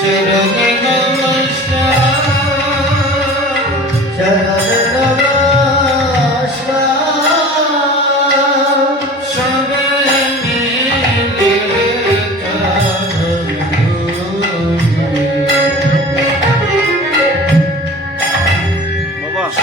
চরণে নমস্কার চরণে নমস্কার সবাই মিলে বাবা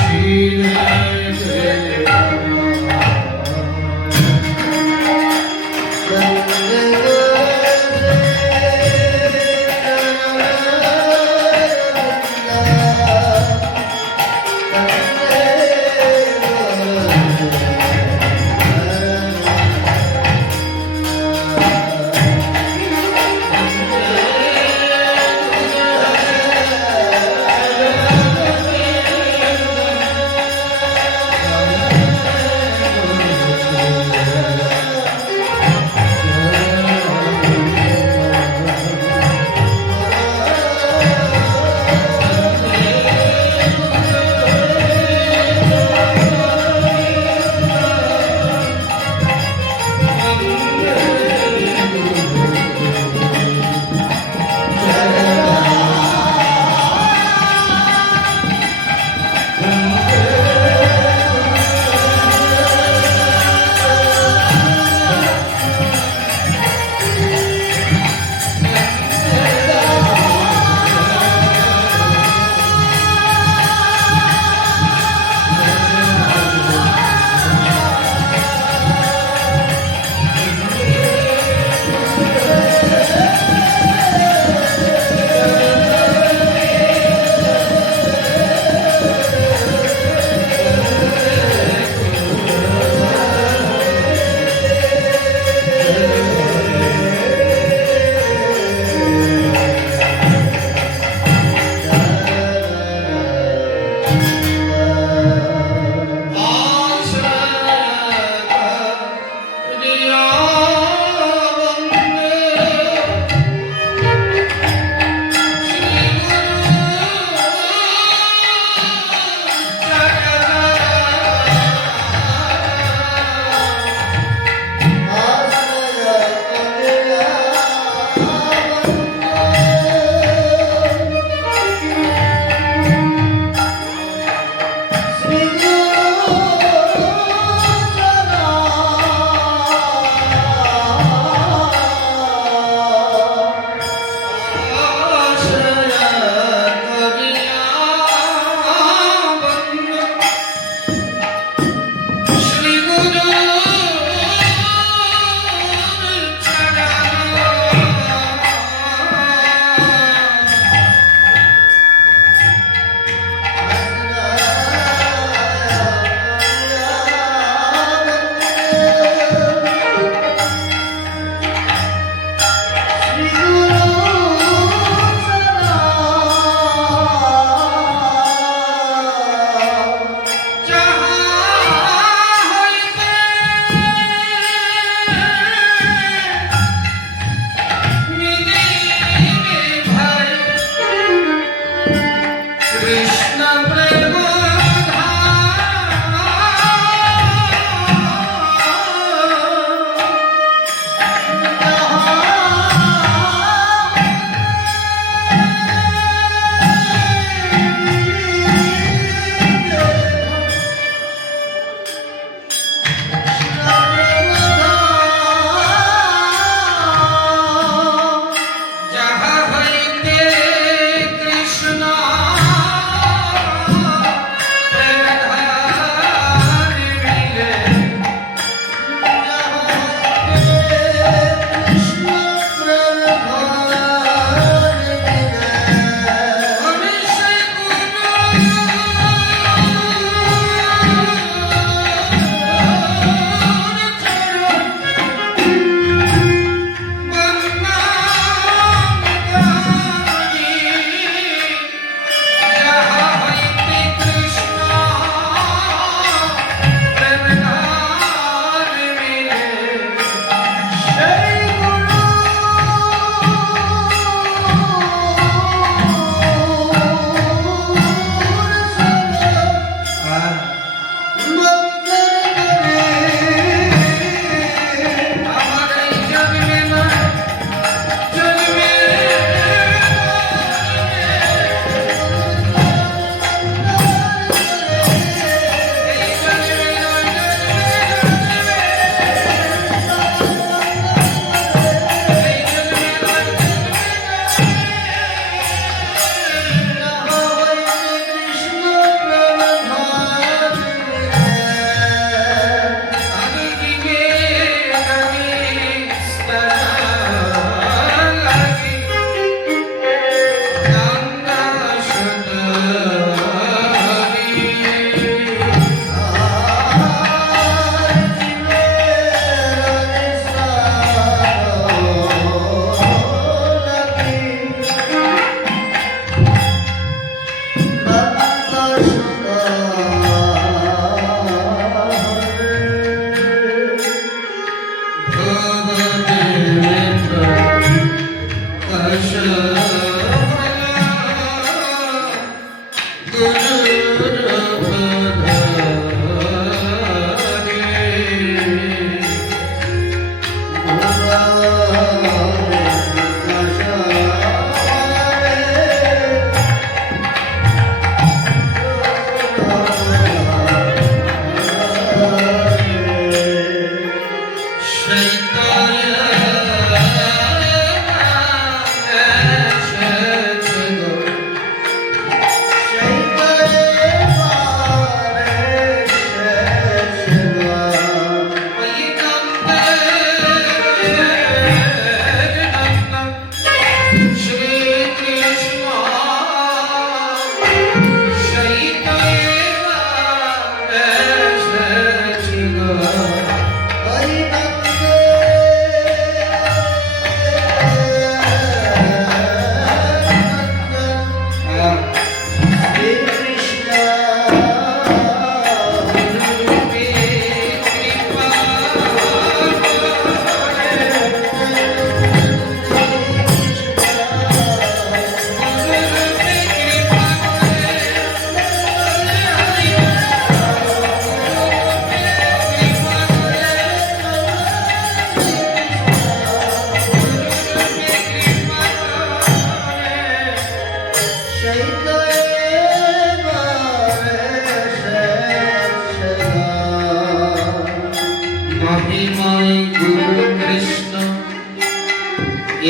महिमाय गुरु कृष्ण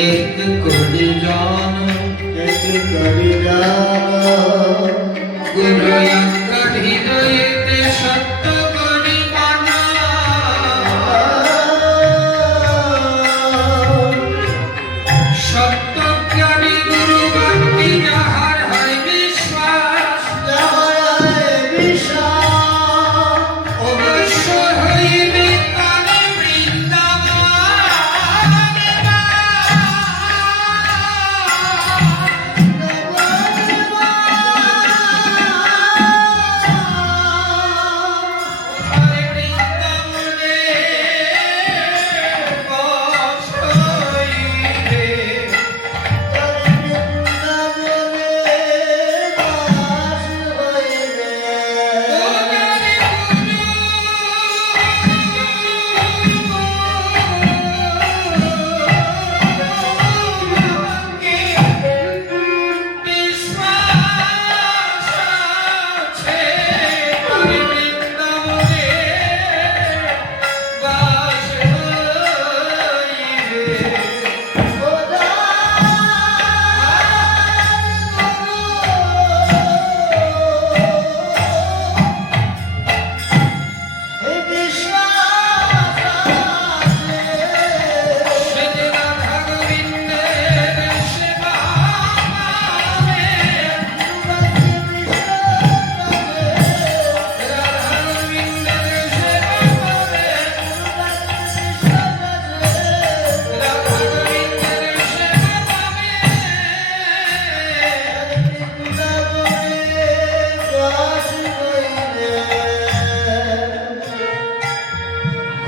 एक करि जानो गुरु एक हृदय ते सत्य करि माना सत्य ज्ञानी गुरु भक्ति जाहर है विश्वास अवश्य हइबे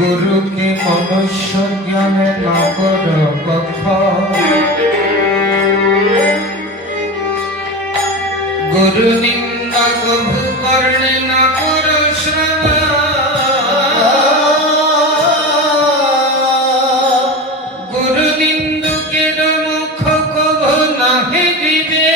गुरु के मनुष्य ज्ञान नागर कथा गुरु निंदा कभु करने न करो श्रवण गुरु निंदु के मुख कभु नहीं दिवे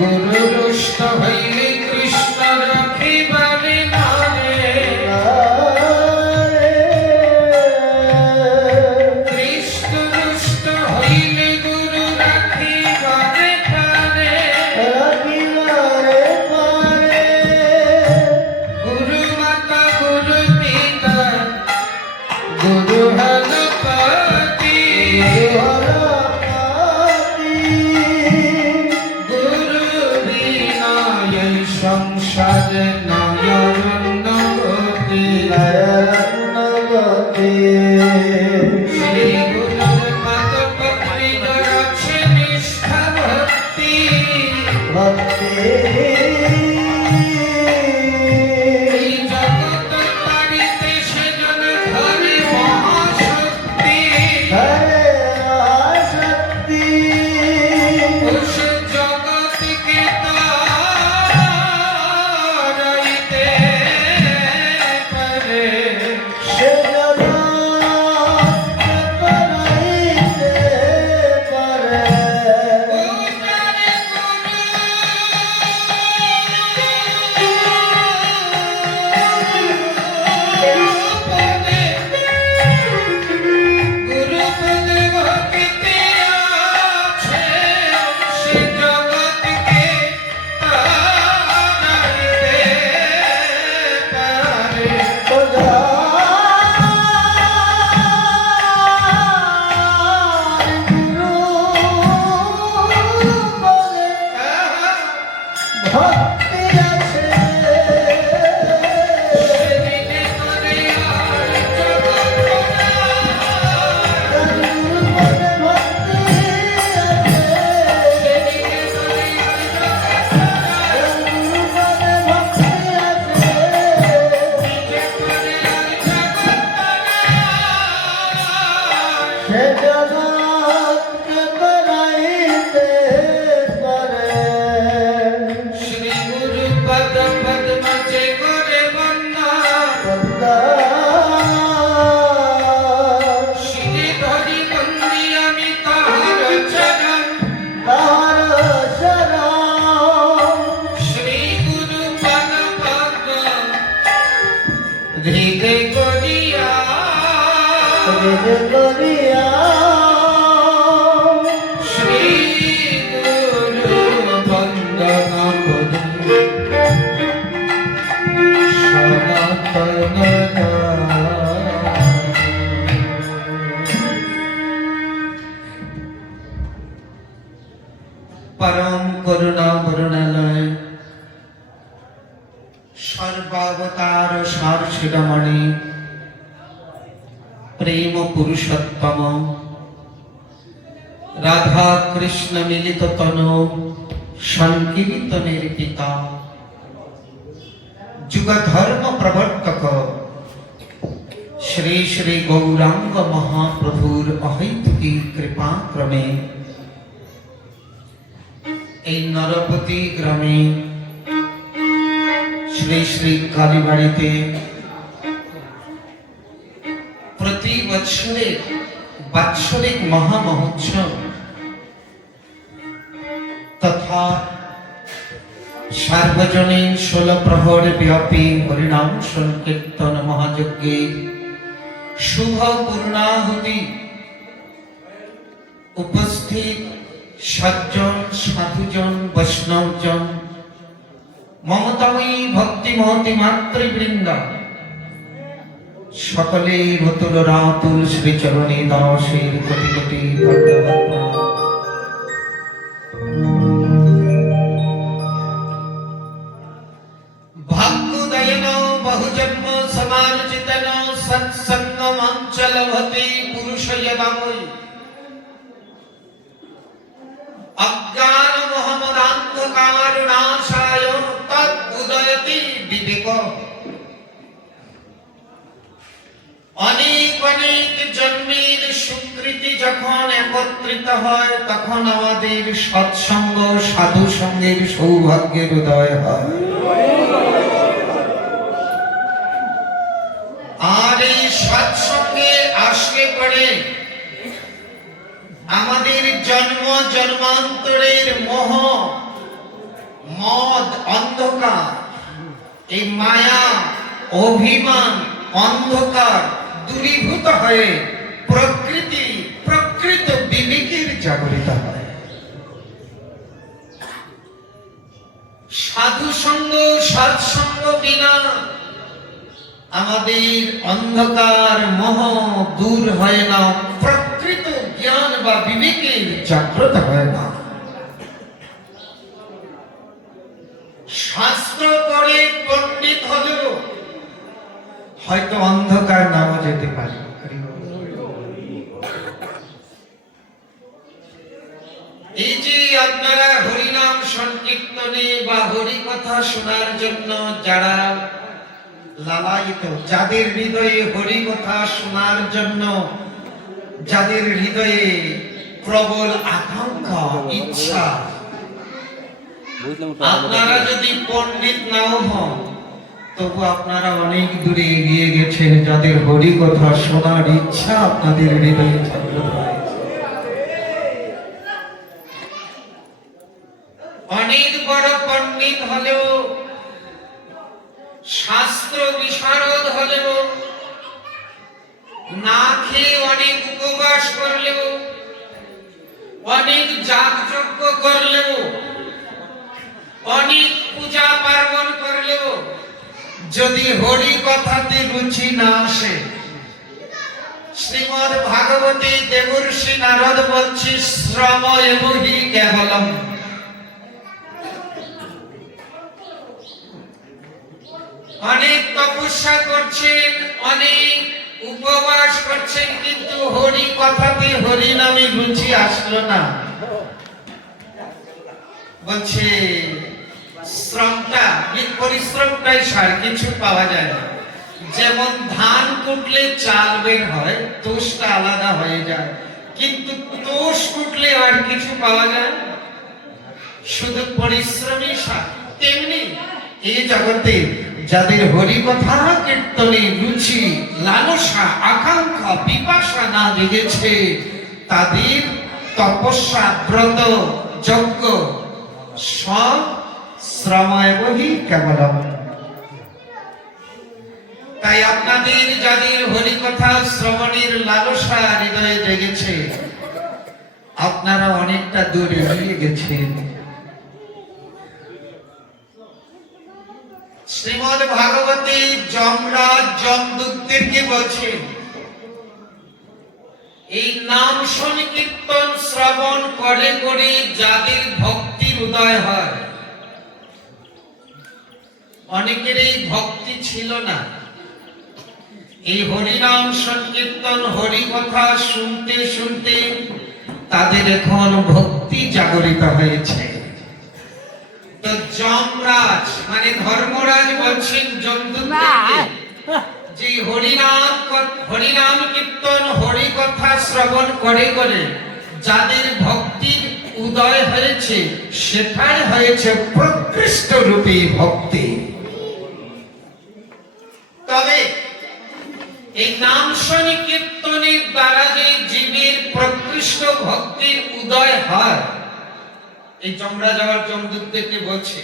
गुरु रुष्ट हइले कृष्ण रखिबारे नारे कृष्ण रुष्ट हइले गुरु रखिबारे पारे गुरु माता गुरु पिता गुरु हलपति गुरु विनायक ভক্তি এই জগৎ তারিতে সেজন ধরে মহাশক্তি হরে শক্তি উস জগৎকে তারাইতে পারে সে জগৎকে তারাইতে পারে ভক্তি আছে সে জগৎকে তারাইতে পারে শ্রী গুরু পদ পদ্মে করে বন্দা শ্রী ধরি বন্দি আমি তাহার চরণ শ্রী গুরু পদ পদ্ম হৃদয় করিয়া শ্রী গুরু বন্দন করি সনাতন পরম করুণা বরুণালয় সর্বাবতার সার শিরোমণি প্রেম পুরুষোত্তম রাধা কৃষ্ণ মিলিত তনু সংকীর্তনের পিতা যুগ ধর্ম প্রবর্তক শ্রী শ্রী গৌরাঙ্গ মহাপ্রভুর অহৈতুকী কৃপাক্রমে এই নরপতি গ্রামে শ্রী শ্রী কালীবাড়িতে প্রতি বৎসরের বাৎসরিক মহামহোৎসব তথা সার্বজনীন 16 প্রহর ব্যাপী হরিনাম সংকীর্তন মহাযজ্ঞের শুভ পূর্ণাহুতি উপস্থিত সজ্জন সাধুজন বৈষ্ণবজন মমতাময়ী ভক্তি মহতি মাতৃবৃন্দ সকলে ভতুল রাতুল শ্রীচরণে দাসের কোটি কোটি ধন্যবাদ প্রণাম। ভাগ্যোদয়েন বহুজন্ম সমালোচিতেন সৎসঙ্গমঞ্চলভতে পুরুষ যদাময়ী অজ্ঞান মোহমদান্ধকার নাশায় তৎ উদয়তি বিবেক। অনেক অনেক জন্মের সুকৃতি যখন একত্রিত হয় তখন আমাদের সৎসঙ্গ সাধু সঙ্গের সৌভাগ্যের উদয় হয়। আর এই সৎসঙ্গে আসলে পরে আমাদের জন্ম জন্মান্তরের মোহ মদ অন্ধকার এই মায়া অভিমান অন্ধকার দূরীভূত হয়ে প্রকৃত বিবেকের জাগরিত হয়। সাধু সঙ্গ সৎসঙ্গ বিনা আমাদের অন্ধকার মোহ দূর হয় না, প্রকৃত জ্ঞান বা বিবেকের জাগ্রত হয় না। শাস্ত্র করে পণ্ডিত হলেও হয়তো অন্ধকার নাও যেতে পারে। এই যে আপনারা হরিনাম সংকীর্তনে বা হরি কথা শোনার জন্য যারা লালায়িত, যাদের হৃদয়ে হরি কথা শোনার জন্য, যাদের হৃদয়ে প্রবল আকাঙ্ক্ষা ইচ্ছা, আপনারা যদি পণ্ডিত নাও হন তবু আপনারা অনেক দূরে এগিয়ে গেছেন, যাদের হরি কথা শোনার ইচ্ছা আপনাদের হৃদয়ে জাগ্রত হয়েছে। অনেক বড় পণ্ডিত হলেও, শাস্ত্র বিশারদ হলেও, না খেয়ে অনেক উপবাস করলেও, অনেক যাগযজ্ঞ করলেও, অনেক পূজা পার্বণ করলেও যদি হরি কথাতে রুচি না আসে, শ্রীমদ্ ভাগবতী দেবর্ষি নারদ বলছি শ্রম এবহি কেবলম। অনেক তপস্যা করছেন, অনেক উপবাস করছেন, কিন্তু হরি কথাতে হরি নামে রুচি আসলো না। বলছে শ্রমটা, পরিশ্রমটাই সার, কিছু পাওয়া যায় না। যেমন ধান কুটলে চাল বের হয়, তোষটা আলাদা হয়ে যায়, কিন্তু তোষ কুটলে আর কিছু পাওয়া যায় না, শুধু পরিশ্রমই সার। তেমনি এই জগতে যাদের হরি কথা কীর্তনে রুচি, লালসা, আকাঙ্ক্ষা, পিপাসা না জেগেছে, তাদের তপস্যা, ব্রত, যজ্ঞ সব শ্রময়বহি কেবলম। তাই আপনাদের যাদের হরি কথা শ্রবণের লালসা হৃদয়ে জেগেছে, আপনারা অনেকটা দূরে এগিয়ে গেছেন। শ্রীমদ্ ভাগবতে যমরাজ যমদূতদেরকে বলছেন, এই নাম সংকীর্তন শ্রবণ করে করে যাদের ভক্তির উদয় হয়, অনেকের এই ভক্তি ছিল না, এই হরিনাম সংকীর্তন হরি কথা শুনতে শুনতে তাদের এখন ভক্তি জাগরিত হয়েছে। তো যমরাজ মানে ধর্মরাজ বলছেন যমদূতদেরকে, যে হরিনাম কীর্তন হরি কথা শ্রবণ করে করে যাদের ভক্তির উদয় হয়েছে, সেটাই হয়েছে প্রকৃষ্ট রূপী ভক্তি। তবে এই নাম সংকীর্তনের দ্বারা যে জীবের প্রকৃষ্ট ভক্তির উদয় হয়, এই যমরাজ আবার যমদূতদেরকে বলছে,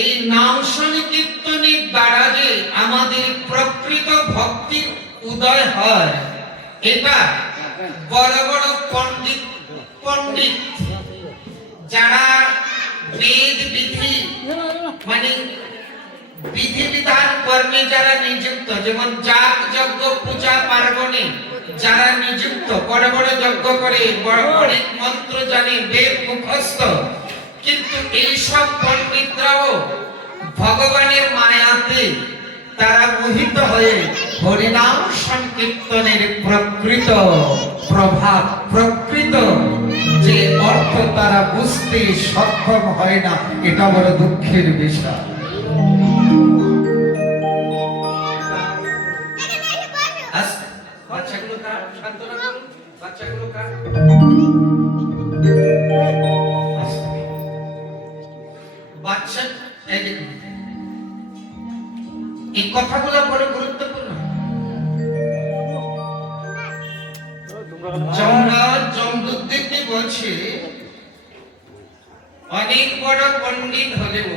এই নাম সংকীর্তনের দ্বারা যে আমাদের প্রকৃত ভক্তির উদয় হয়, এটা বড় বড় পণ্ডিত যারা বেদ বিধি মানে বিধি বিধান কর্মে যারা নিযুক্ত, যেমন যাগ যজ্ঞ পূজা পার্বণে যারা নিযুক্ত, বড় বড় যজ্ঞ করে, অনেক মন্ত্র জানে, বেদ মুখস্থ, কিন্তু এইসব পণ্ডিতরাও ভগবানের মায়াতে তারা মোহিত হয়ে হরিনাম সংকীর্তনের প্রকৃত প্রভাব, প্রকৃত যে অর্থ তারা বুঝতে সক্ষম হয় না। এটা বড় দুঃখের বিষয়। বাচ্চাগুলো কার, সান্ত্বনা করুন, বাচ্চাগুলো কার। বাচ্চা, এই কথাগুলো বড় গুরুত্বপূর্ণ। যমরাজ যমদূতদেরকে বলছে, অনেক বড় পণ্ডিত হলেও,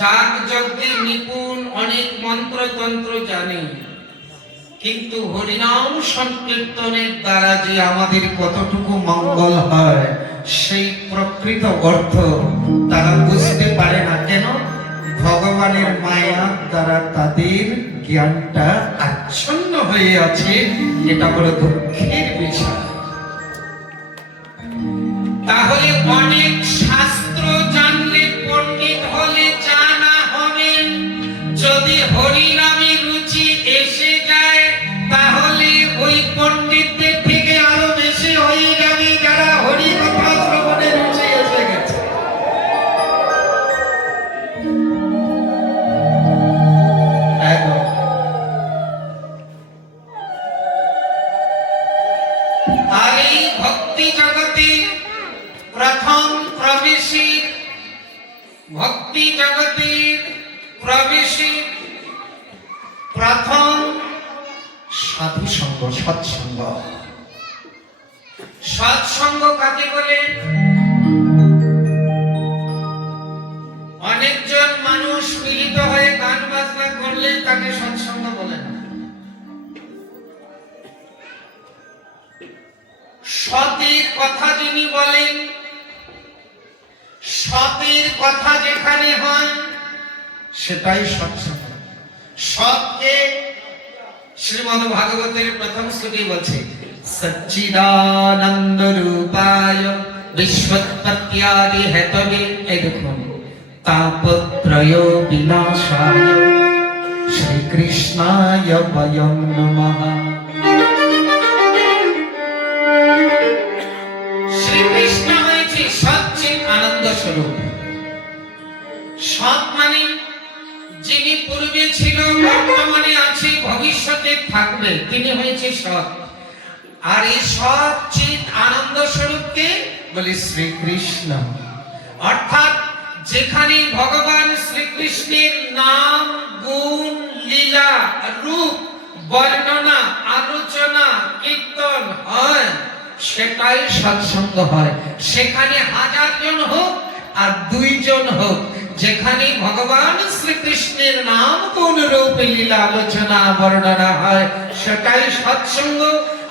যাগ যজ্ঞে নিপুণ, অনেক মন্ত্রতন্ত্র জানে, কিন্তু হরিনাম সংকীর্তনের দ্বারা যে আমাদের কতটুকু মঙ্গল হয়, সেই প্রকৃত অর্থ তারা বুঝতে পারে না। কেন? ভগবানের মায়া দ্বারা তাদের জ্ঞানটা আচ্ছন্ন হয়ে আছে। এটা বড় দুঃখের বিষয়। তাহলে অনেক শাস্ত্র জানলে, পণ্ডিত হলে যা না হবেন, যদি হরিনামে রুচি এসে যায়, তাহলে ওই পণ্ডিতদের থেকে আরো বেশি হয়ে যাবে যারা হরি কথা শ্রবণে রুচি এসে গেছে। প্রবেশিক ভক্তি জগতের প্রবেশিক প্রথম সাধু সঙ্গ, সৎসঙ্গ। সৎসঙ্গ কাকে বলে? অনেকজন মানুষ মিলিত হয়ে গান বাজনা করলে তাকে সৎসঙ্গ বলে না। সতের কথা যিনি বলেন, সতের কথা যেখানে হয় সেটাই সৎসঙ্গ। সৎকে শ্রীমদ্ ভাগবতের প্রথম শ্লোকে বলছে সচ্চিদানন্দ রূপায় বিশ্বৎপত্যাদি হেতবে। এই দেখুন, তাপত্রয় বিনাশায় শ্রীকৃষ্ণায় বয়ং নমঃ। শ্রীকৃষ্ণ হয়েছে সচ্চিদ আনন্দ স্বরূপ। সৎ মানে যিনি পূর্বে ছিল, বর্তমানে আছে, ভবিষ্যতে থাকবে, তিনি হয়েছে সৎ। আর এই সচ্চিদ আনন্দ স্বরূপকে বলে শ্রীকৃষ্ণ। অর্থাৎ যেখানে ভগবান শ্রীকৃষ্ণের নাম, গুণ, লীলা, রূপ, বর্ণনা, আলোচনা, কীর্তন হয়, সেটাই সৎসঙ্গ হয়। সেখানে 1000 জন হোক আর 2 জন হোক, যেখানে ভগবান শ্রীকৃষ্ণের নাম, গুণ, রূপ, লীলা, আলোচনা, বর্ণনা হয়, সেটাই সৎসঙ্গ।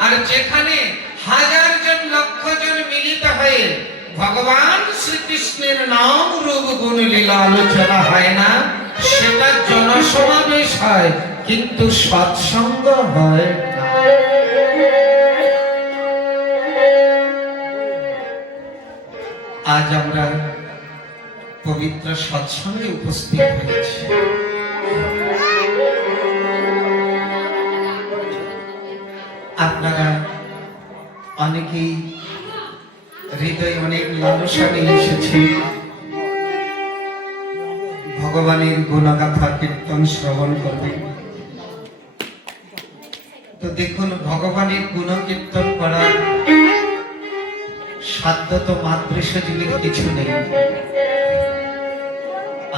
আর যেখানে 1000 জন, লক্ষ জন মিলিত হয়ে ভগবান শ্রীকৃষ্ণের নাম, রূপ, গুণ, লীলা, আলোচনা হয় না, সেটা জনসমাবেশ হয়, কিন্তু সৎসঙ্গ হয় না। আজ আমরা পবিত্র সৎসঙ্গে উপস্থিত হয়েছি। আপনারা অনেকেই হৃদয়ে অনেক লালসা নিয়ে এসেছে ভগবানের গুণগাথা কীর্তন শ্রবণ করবে। তো দেখুন, ভগবানের গুণ কীর্তন করার সাধ্য তো মাতৃষ জীবের কিছু নেই।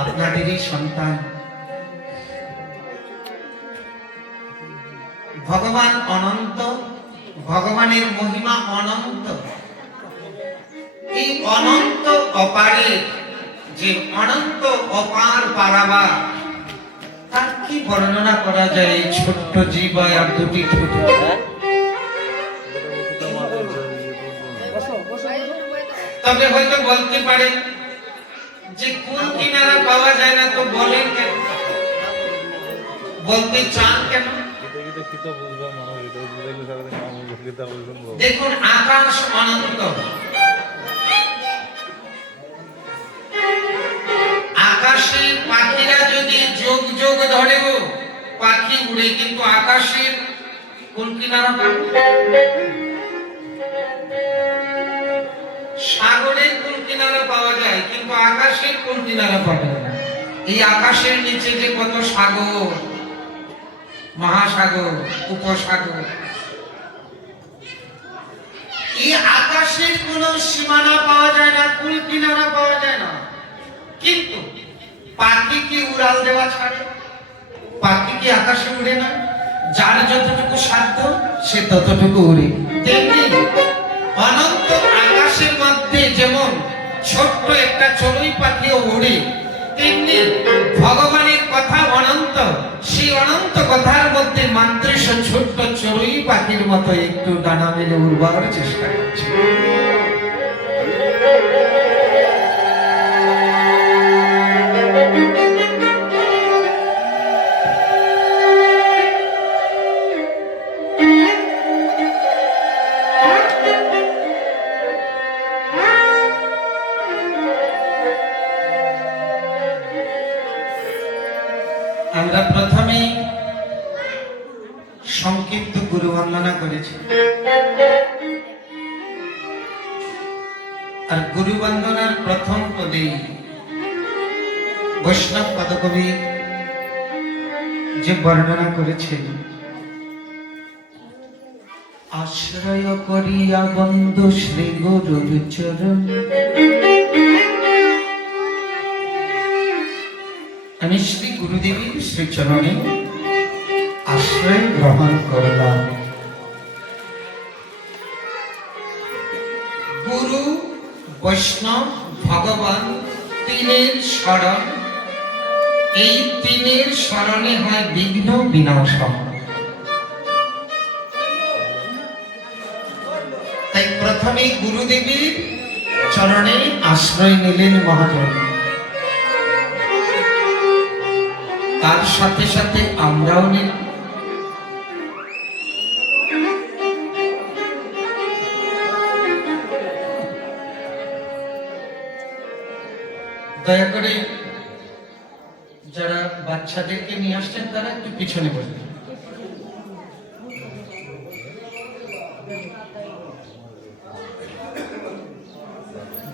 আপনাদেরই সন্তান ভগবান অনন্ত, ভগবানের মহিমা অনন্ত। এই অনন্ত অপারের যে অনন্ত অপার পারাবার, তার কি বর্ণনা করা যায় এই ছোট্ট জীব আর 2টি ঠোঁট? তবে হয়তো বলতে পারে যে কোন কিনারা পাওয়া যায় না, তো বলেন কেন, বলতে চান কেন? দেখুন, আকাশ অনন্ত, আকাশে পাখিরা যদি যোগ যোগ ধরেও পাখি উড়ে, কিন্তু আকাশের কোন কিনারা পাবে? সাগরের কোন কিনারা পাওয়া যায়, কিন্তু আকাশের কোন কিনারা পাবে না। এই আকাশের নিচে যে কত সাগর, মহাসাগর, উপসাগর, এই আকাশের কোন সীমানা পাওয়া যায় না, কুল কিনারা পাওয়া যায় না। কিন্তু পাখি কি উড়াল দেওয়া ছাড়ে? পাখি কি আকাশে উড়ে না? যার যতটুকু সাধ্য সে ততটুকু উড়ে। তেমনি অনন্ত আকাশের মধ্যে যেমন ছোট্ট একটা চড়ুই পাখিও উড়ে, তেমনি ভগবানের কথা অনন্ত। সেই অনন্ত কথার মধ্যে মাতৃষ ছোট্ট চড়ুই পাখির মতো একটু ডানা মেলে উড়বার চেষ্টা করছে। আমরা প্রথমে সংক্ষিপ্ত গুরু বন্দনা করেছি, আর গুরু বন্দনার প্রথম পদে বৈষ্ণব পদকবি যে বর্ণনা করেছেন, আশ্রয় করিয়া বন্ধু শ্রী গুরুর চরণ, শ্রী গুরুদেবের শ্রীচরণে আশ্রয় গ্রহণ করলাম। গুরু বৈষ্ণব ভগবান তিনের শরণ, এই তিনের শরণে হয় বিঘ্ন বিনাশন। তাই প্রথমে গুরুদেবের চরণে আশ্রয় নিলেন মহাজন, তার সাথে সাথে আমরাও নিলাম। দয়া করে যারা বাচ্চাদেরকে নিয়ে আসছেন তারা একটু পিছনে বসবেন।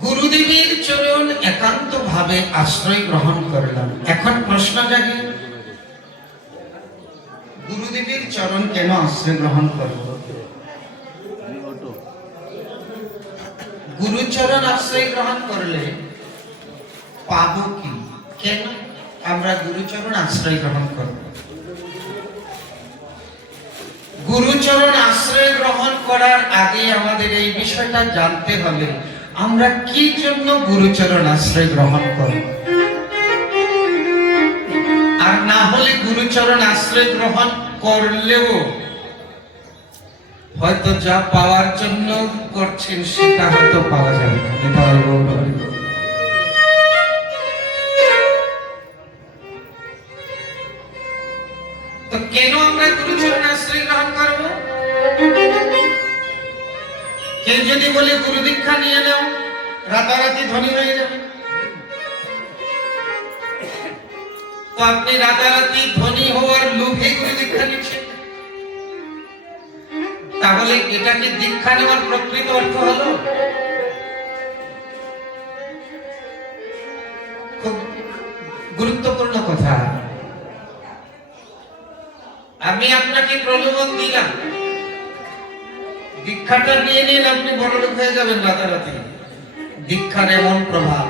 গুরুদেবের চরণ একান্ত ভাবে আশ্রয় গ্রহণ করলাম। এখন প্রশ্ন জাগে, গুরুদেবের চরণ কেন আশ্রয় গ্রহণ করব? গুরুচরণ আশ্রয় গ্রহণ করলে পাবো কি? কেন আমরা গুরুচরণ আশ্রয় গ্রহণ করব? গুরুচরণ আশ্রয় গ্রহণ করার আগে আমাদের এই বিষয়টা জানতে হবে, আমরা কি জন্য গুরুচরণ আশ্রয় গ্রহণ করব। আর না হলে গুরুচরণ আশ্রয় গ্রহণ করলেও হয়তো যা পাওয়ার জন্য করছেন সেটা হয়তো পাওয়া যাবে না। তো কেন আমরা গুরুচরণ আশ্রয় গ্রহণ করব? কেউ যদি বলে গুরু দীক্ষা নিয়ে নাও, রাতারাতি ধনী হয়ে যাবে, তো আপনি রাতারাতি ধনী হওয়ার লোভে গুরু দীক্ষা নিচ্ছেন, তাহলে এটা কি দীক্ষা নেওয়ার প্রকৃত অর্থ হলো? খুব গুরুত্বপূর্ণ কথা। আমি আপনাকে প্রলোভন দিলাম, দীক্ষাটা নিয়ে নিন, আপনি বড় লোক হয়ে যাবেন রাতারাতি। দীক্ষার এমন প্রভাব,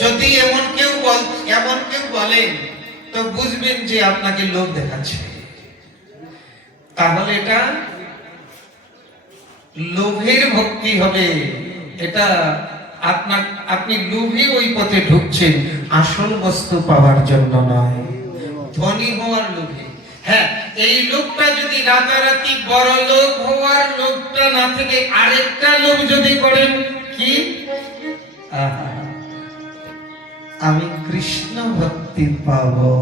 যদি এমন কেউ বলেন তো বুঝবেন যে আপনাকে লোভ দেখাচ্ছে, তাহলে এটা লোভের ভক্তি হবে। এটা আপনি লোভে ওই পথে ঢুকছেন, আসল বস্তু পাওয়ার জন্য নয়, ধনী হওয়ার লোভে। হ্যাঁ, এই লোকটা যদি রাতারাতি বড় লোক হওয়ার লোকটা না থেকে আরেকটা লোক যদি করেন, কি আমি কৃষ্ণ ভক্তি পাবো,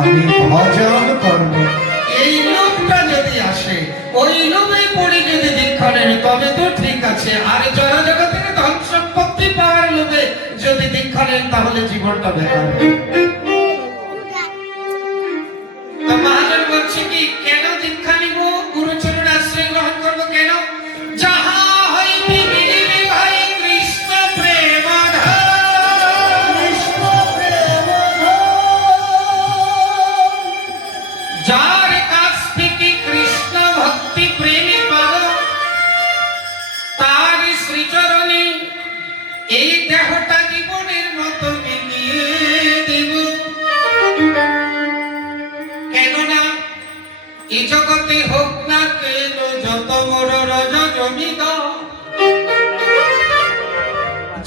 আমি ভজন করব, এই লোকটা যদি আসে, ওই লোভে পড়ে যদি দীক্ষা নেন তবে তো ঠিক আছে। আর জড় জগতের ধন সম্পত্তি পাওয়ার লোভে যদি দীক্ষা নেন তাহলে জীবনটা বেকার। তো মহাজন বলছে কি, কেন দীক্ষা নিব, গুরুচরণ আশ্রয় গ্রহণ করব কেন? যাহা হইতে মিলিবে ভাই কৃষ্ণ প্রেম যার কাছ থেকে কৃষ্ণ ভক্তি প্রেমী পাব, তার শ্রীচরণে এই দেহটা জীবনের মতো মিলিয়ে দেব। কেননা এই জগতে হোক না কেন যত বড় রাজা জমিদার,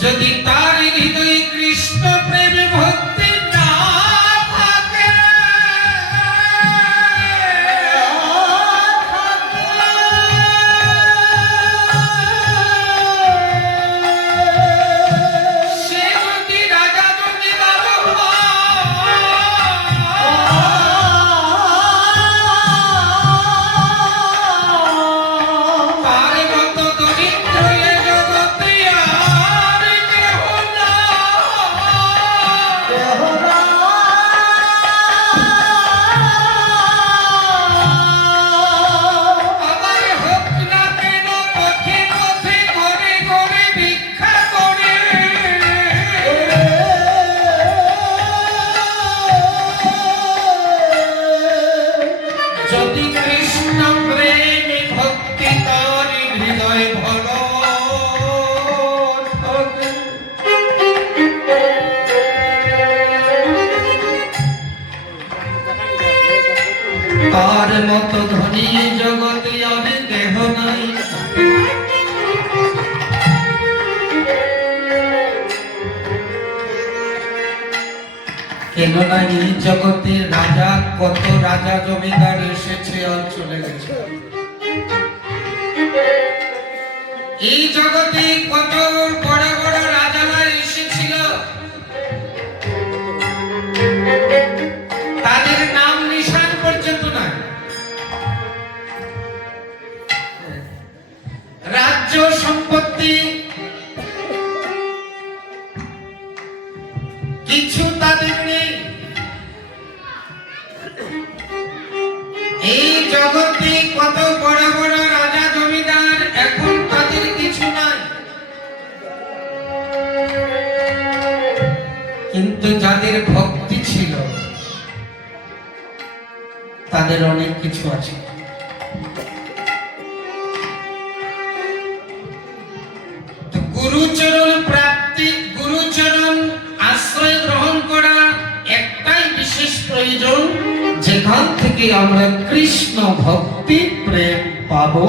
যদি তার হৃদয়ে কৃষ্ণ প্রেম ভক্তি না থাকে, সে যদি রাজা জমিদার তার মতো দরিদ্র এ জগতে আর কেহ আবার হোক না কেন পথে পথে ঘরে ঘরে ভিক্ষা করে, যদি কৃষ্ণ প্রেমে ভক্তি তার হৃদয় ভর থাকে, তার মতো ধনী জগতে আর দেহ নাই। কেননা এই জগতে রাজা, কত রাজা জমিদার এসেছে আর চলে গেছে। এই জগতে কত বড় বড় রাজারা এসেছিল, তাদের নাম নিশান পর্যন্ত নাই। রাজ্য সম্পত্তি কিছু তাদের নেই। এই জগতে কত বড় বড় রাজা জমিদার, এখন তাদের কিছু নাই। কিন্তু যাদের ভক্তি ছিল তাদের অনেক কিছু আছে। তো গুরুচরণ প্রাপ্তি, গুরুচরণ আশ্রয় গ্রহণ করা একটাই বিশেষ প্রয়োজন, যেখান থেকে আমরা কৃষ্ণ ভক্তি প্রেম পাবো।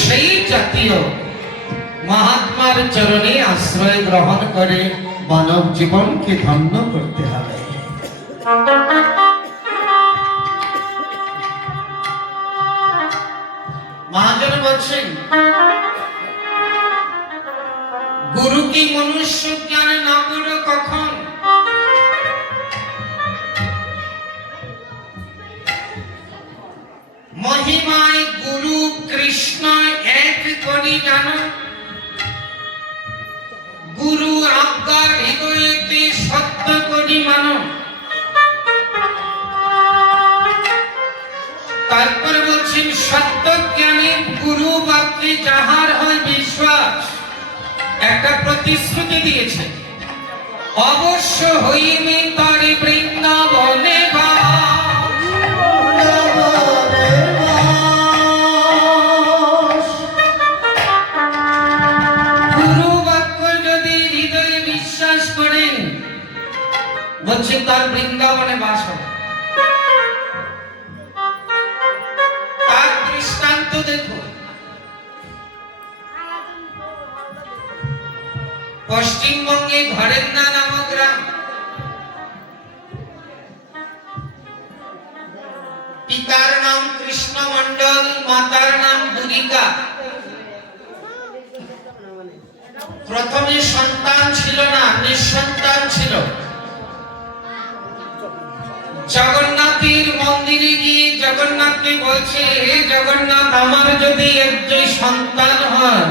সেই জাতীয় মহাত্মার চরণে আশ্রয় গ্রহণ করে মানব জীবনকে ধন্য করতে হবে। মহাজন বলছেন, গুরু কি মনুষ্য জ্ঞানে না করো কখন, মহিমায় গুরু কৃষ্ণ এক করি জানো, গুরু আজ্ঞা হৃদয়েতে সত্য করি মানো। তারপরে বলছেন, সত্য জ্ঞানী গুরু বাক্যে যাহার হয় বিশ্বাস, একটা প্রতিশ্রুতি দিয়েছে, অবশ্য হইবে তারে বৃন্দাবনে বাস। গুরু বাক্য যদি হৃদয়ে বিশ্বাস করেন, বলছে তার বৃন্দাবনে বাস হবে। তার দৃষ্টান্ত দেখো, পশ্চিমবঙ্গে ঘরেন্না নামক গ্রাম, পিতার নাম কৃষ্ণ মণ্ডল, মাতার নাম দুর্গা। প্রথমে সন্তান ছিল না, নিঃসন্তান ছিল। জগন্নাথের মন্দিরে গিয়ে জগন্নাথকে বলছে, হে জগন্নাথ, আমার যদি একজন সন্তান হয়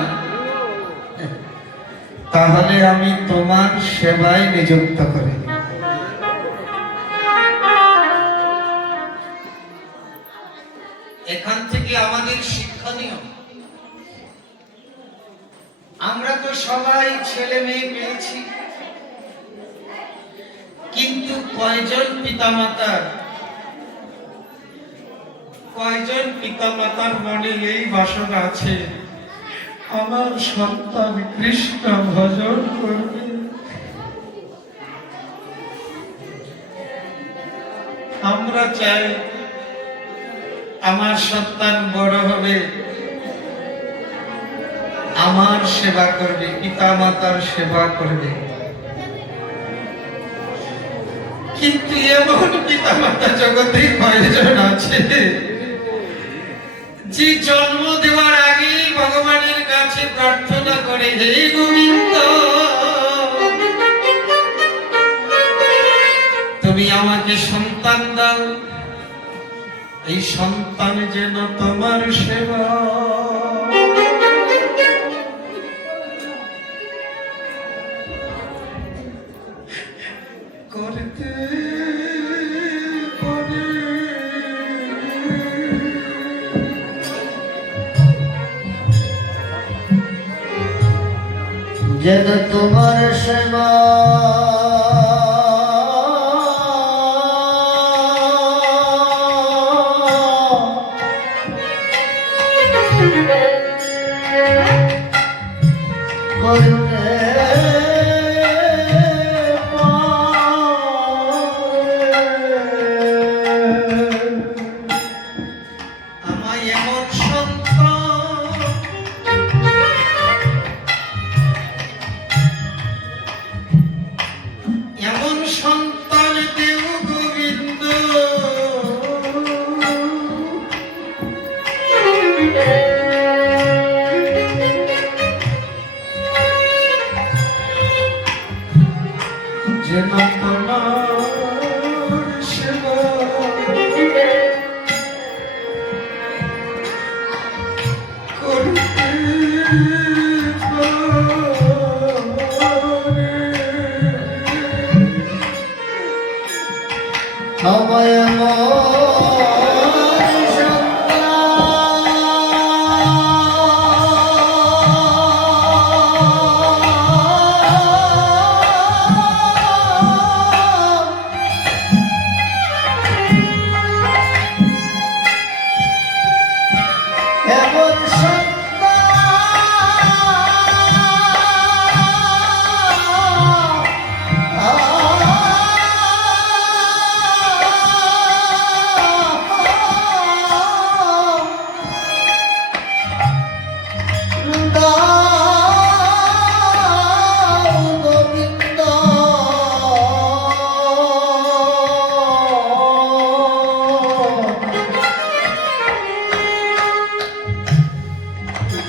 তাহলে আমি তোমার সেবায় নিযুক্ত করি। এখান থেকে আমাদের শিক্ষণীয়, আমরা তো সবাই ছেলে মেয়ে পেয়েছি, কিন্তু কয়জন পিতামাতার মনে এই বাসনা আছে, আমার সন্তান কৃষ্ণ ভজন করবে। আমরা চাই আমার সন্তান বড় হবে, আমার সেবা করবে, পিতামাতার সেবা করবে। কিন্তু এমন পিতামাতা জগতে কয়জন আছে যে জন্ম দেওয়ার আগে ভগবানের কাছে প্রার্থনা করে, হে গোবিন্দ, তুমি আমাকে সন্তান দাও, এই সন্তান যেন তোমার সেবা করতে পারে। যেন তোমার সেবা করতে পারে। যেন তোমার সেবা করতে পারে। আমায়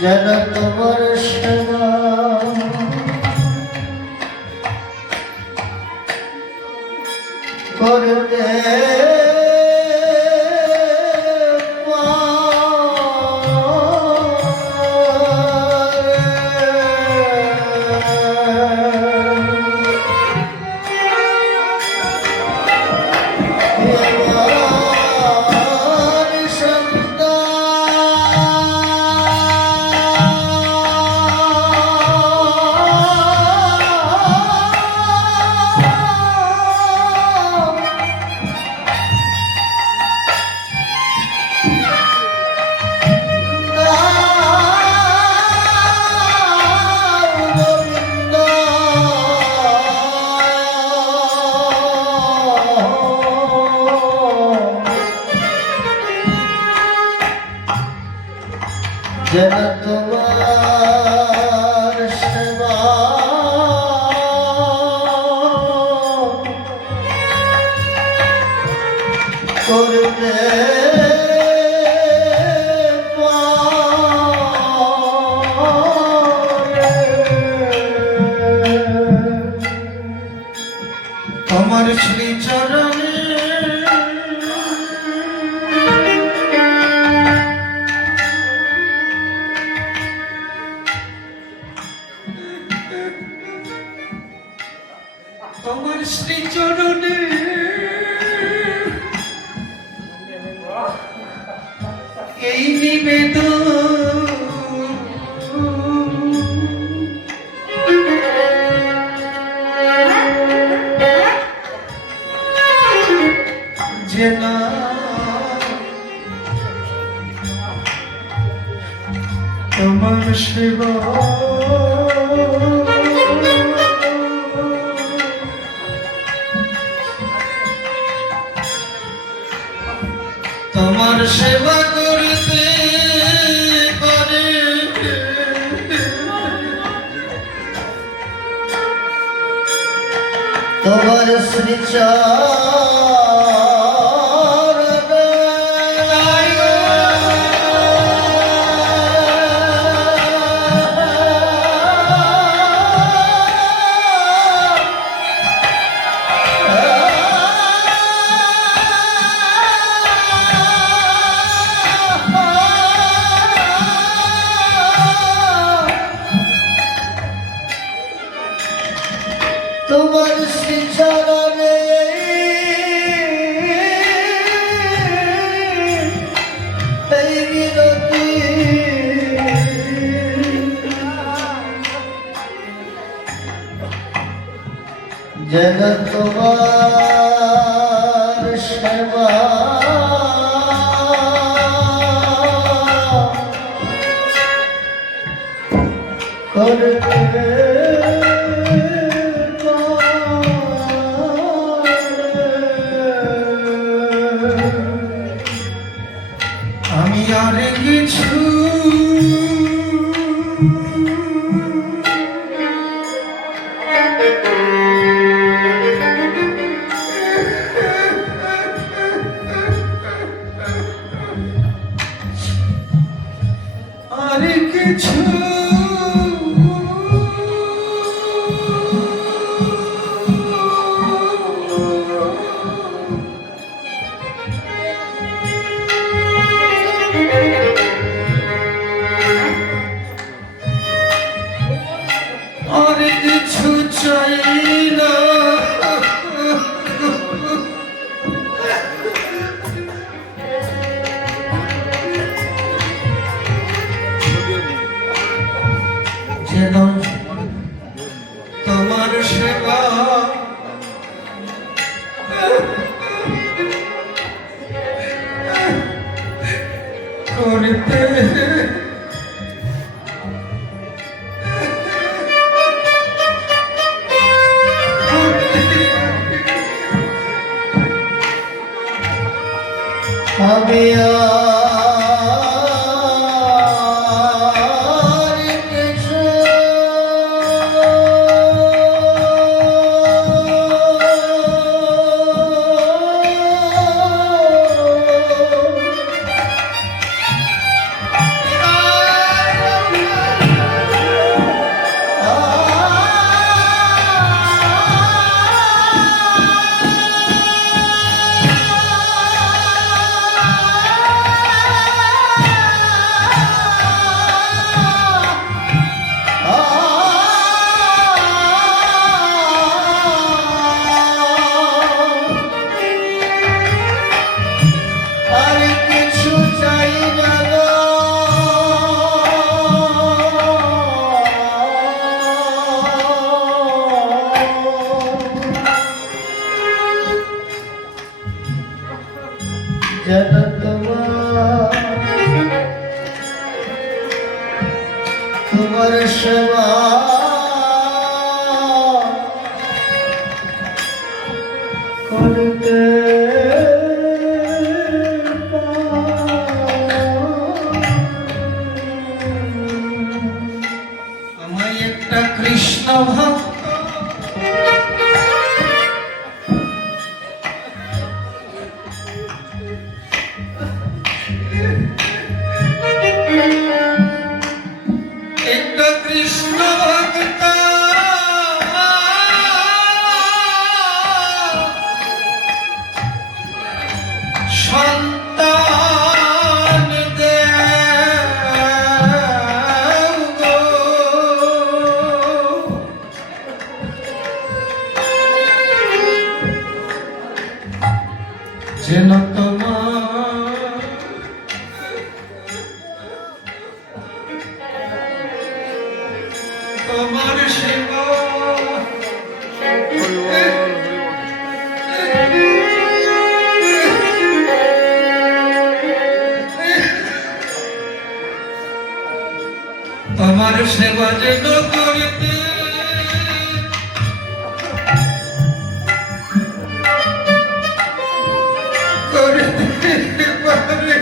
যেন তোমার সেবা করতে যেন তোমার সেবা করতে তোমার শ্রী চরণে তোমার শ্রী চরণে এই নিবেদন যেন তোমার সেবা তোমার সেবা করতে পারে তোমার তোমার শ্রী চরণে এই বিরতি যেন তোমার সেবা করতে আমি আর কিছু আর কিছু আর কিছু চাই না। যেন তোমার সেবা করতে আমি আর কিছু চাই না গো। যেন তোমার সেবা করতে আমায় একটা কৃষ্ণ ভক্ত একটা কৃষ্ণ ভক্ত সন্তান দেও গো। যেন তোমার সেবা তোমার সেবা যেন করিতে করিতে পারে।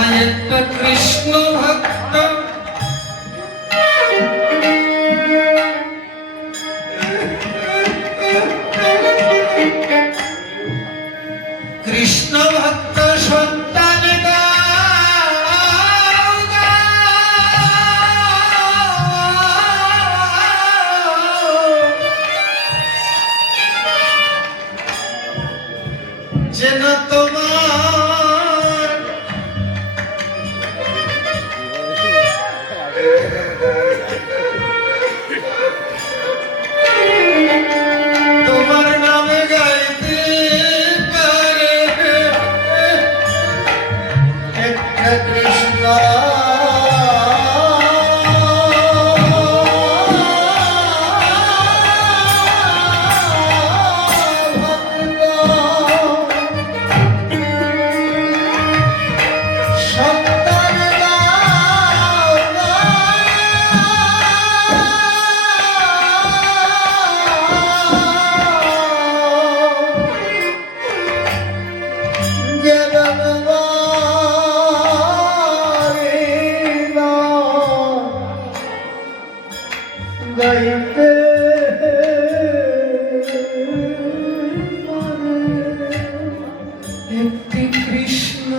আমায় একটা কৃষ্ণ ভক্ত কৃষ্ণ ভক্ত সন্তান দাও, যেন তোমার তোমার নামে গাইতে পারে একটা কৃষ্ণ সন্তান দাও যেন গাইতে একটি কৃষ্ণ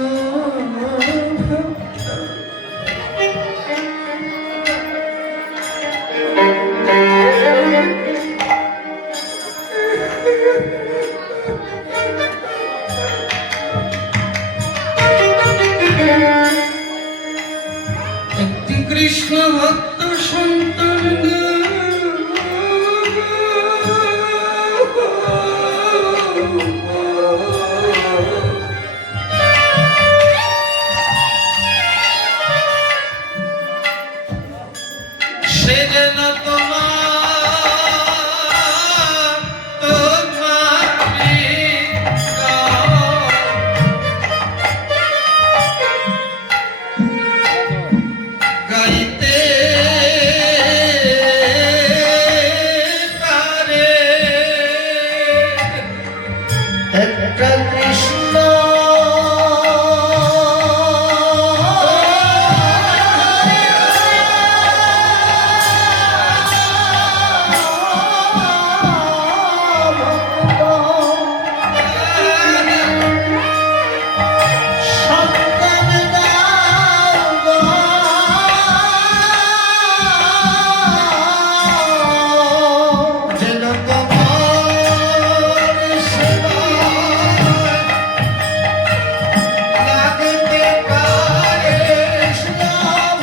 ভক্ত একটি কৃষ্ণ ভক্ত সন্তান সে যেন গাইতে পারে একটা কৃষ্ণ সন্তান দাও যেন তোমার সেবায় লাগতে পারে কৃষ্ণ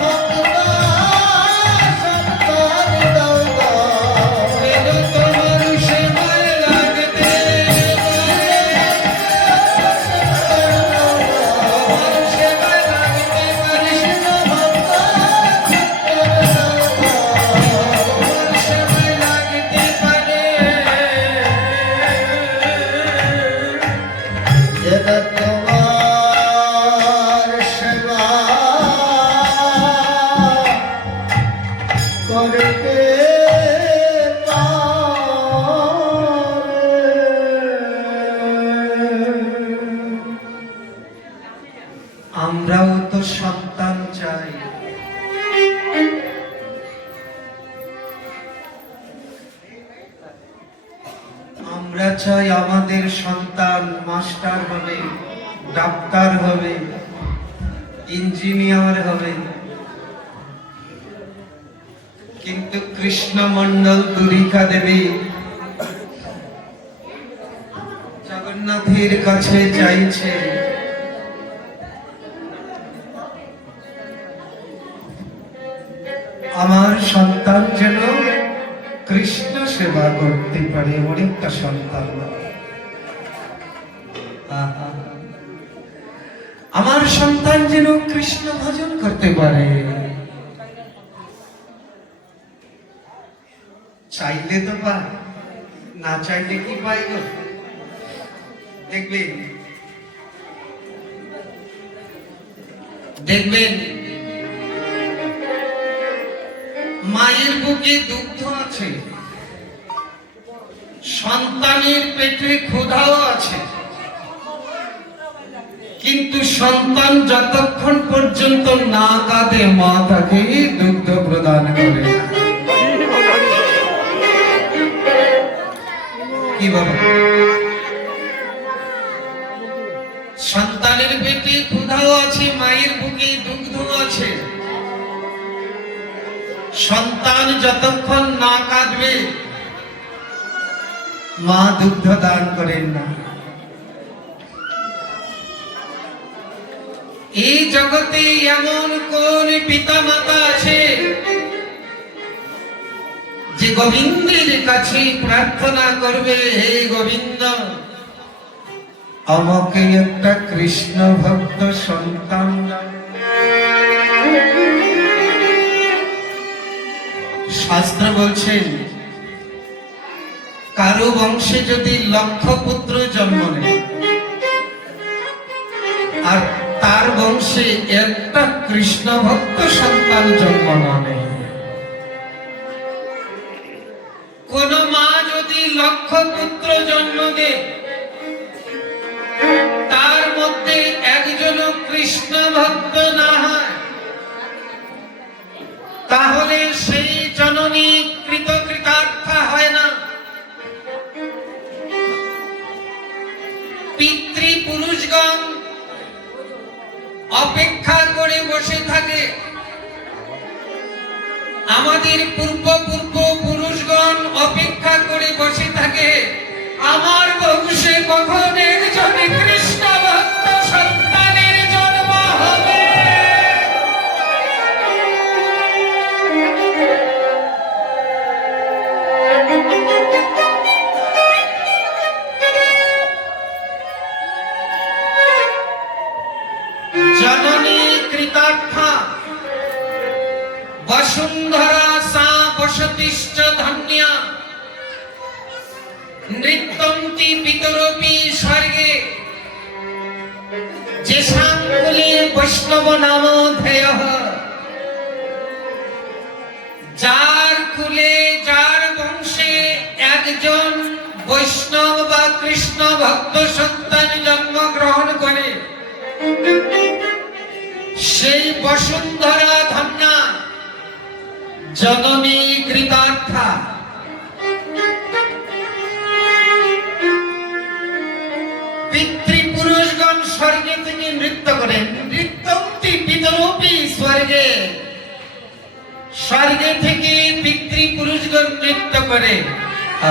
ভক্ত সন্তান দাও যেন তোমার সেবায় লাগতে তোমার সেবায় লাগতে পারে তোমার সেবায় লাগতে পারে যেন তোমার সেবা করতে আমরাও তো সন্তান চাই, আমরা চাই আমাদের সন্তান মাস্টার হবে, ডাক্তার হবে, ইঞ্জিনিয়ার হবে, কিন্তু কৃষ্ণ মণ্ডল তুলিকা দেবী জগন্নাথের কাছে চাইছে আমার সন্তান যেন কৃষ্ণ সেবা করতে পারে, অনেকটা সন্তান। আহা, আমার সন্তান যেন কৃষ্ণ ভজন করতে পারে। চাইলে তো পায়, না চাইলে কি পাই গো? দেখবেন দেখবেন মায়ের বুকে দুগ্ধ আছে, সন্তানের পেটে ক্ষুধাও আছে, কিন্তু সন্তান যতক্ষণ পর্যন্ত না কাঁদে মা তাকে দুগ্ধ প্রদান করে না। কি বাবা, সন্তানের পেটে ক্ষুধাও আছে, মায়ের বুকে দুগ্ধ আছে। সন্তান যতক্ষণ না কাঁদবে মা দুগ্ধ দান করেন না। এই জগতে এমন কোন পিতা মাতা আছে যে গোবিন্দের কাছে প্রার্থনা করবে, হে গোবিন্দ আমাকে একটা কৃষ্ণ ভক্ত সন্তান দাও। শাস্ত্র বলছেন কারো বংশে যদি লক্ষ পুত্র জন্ম নেয় আর তার বংশে একটা কৃষ্ণ ভক্ত সন্তান জন্ম না নেয়, কোন মা যদি লক্ষ পুত্র জন্ম দেয় তার মধ্যে একজন কৃষ্ণ ভক্ত না হয়, তাহলে সেই জননী কৃতকৃতার্থা হয় না। পিতৃপুরুষগণ অপেক্ষা করে বসে থাকে, আমাদের পূর্বপুরুষগণ অপেক্ষা করে বসে থাকে, আমার বংশে কখন একজন কৃষ্ণ ভক্ত সন্তানের জন্ম হবে। জননী কৃতার্থা বসুন্ধরা সা বসতিশ্চ ধন্যা নৃত্যন্তি পিতরপি স্বর্গে যেষাং কুলে বৈষ্ণব নাম ধেয়ঃ। যার কুলে যার বংশে একজন বৈষ্ণব বা কৃষ্ণ ভক্ত সন্তান জন্মগ্রহণ করে সেই বসুন্ধরা ধন্যা, জননী কৃতার্থা। পিতৃপুরুষগণ স্বর্গে থেকে নৃত্য করেন, নৃত্যন্তি পিতরপি স্বর্গে, স্বর্গে থেকে পিতৃপুরুষগণ নৃত্য করে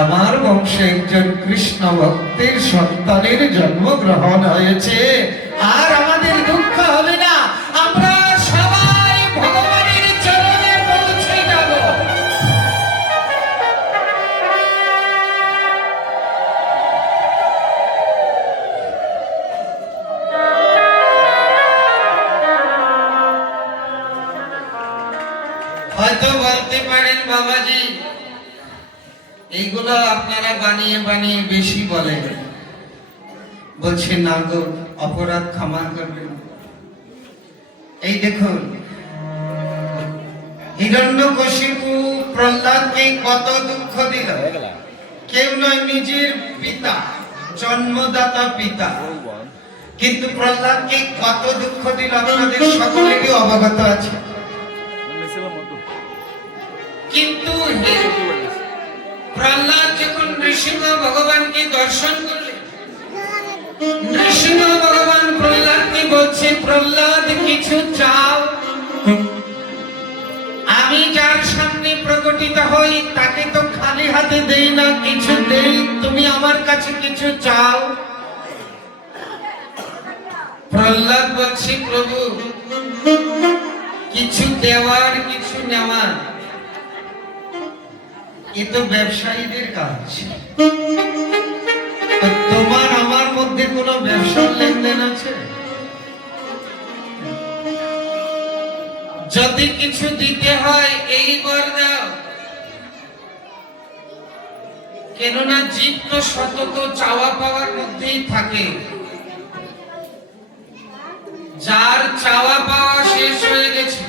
আমার বংশে একজন কৃষ্ণ ভক্তের সন্তানের জন্মগ্রহণ হয়েছে, আর আমাদের দুঃখ হবে না, আমরা সবাই ভগবানের চরণে পৌঁছে যাব। হয়তো বলতে পারেন বাবাজি এইগুলো আপনারা বানিয়ে বানিয়ে বেশি বলেন। বলছে না গো, অপরাধ ক্ষমা করবেন। এই দেখুন হিরণ্যকশিপু প্রহ্লাদকে কত দুঃখ দিল, কেউ নয় নিজের পিতা, জন্মদাতা পিতা, কিন্তু প্রহ্লাদকে কত দুঃখ দিল আপনাদের সকলেরই অবগত আছে। কিন্তু প্রহ্লাদ যখন নৃসিংহ ভগবানকে দর্শন করলেন, নৃসিংহ ভগবান প্রহ্লাদকে বলছে, প্রহ্লাদ কিছু চাও। আমি যার সামনে প্রকটিত হই তাকে তো খালি হাতে দেই না, কিছু দেই, তুমি আমার কাছে কিছু চাও। প্রহ্লাদ বলছে, প্রভু কিছু দেওয়ার কিছু নেওয়ার এ তো ব্যবসায়ীদের কাজ, তোমার আমার মধ্যে কোনো ব্যবসার লেনদেন আছে? যদি কিছু দিতে হয় এই বর দাও, কেননা জীব তো সতত চাওয়া পাওয়ার মধ্যেই থাকে। যার চাওয়া পাওয়া শেষ হয়ে গেছে,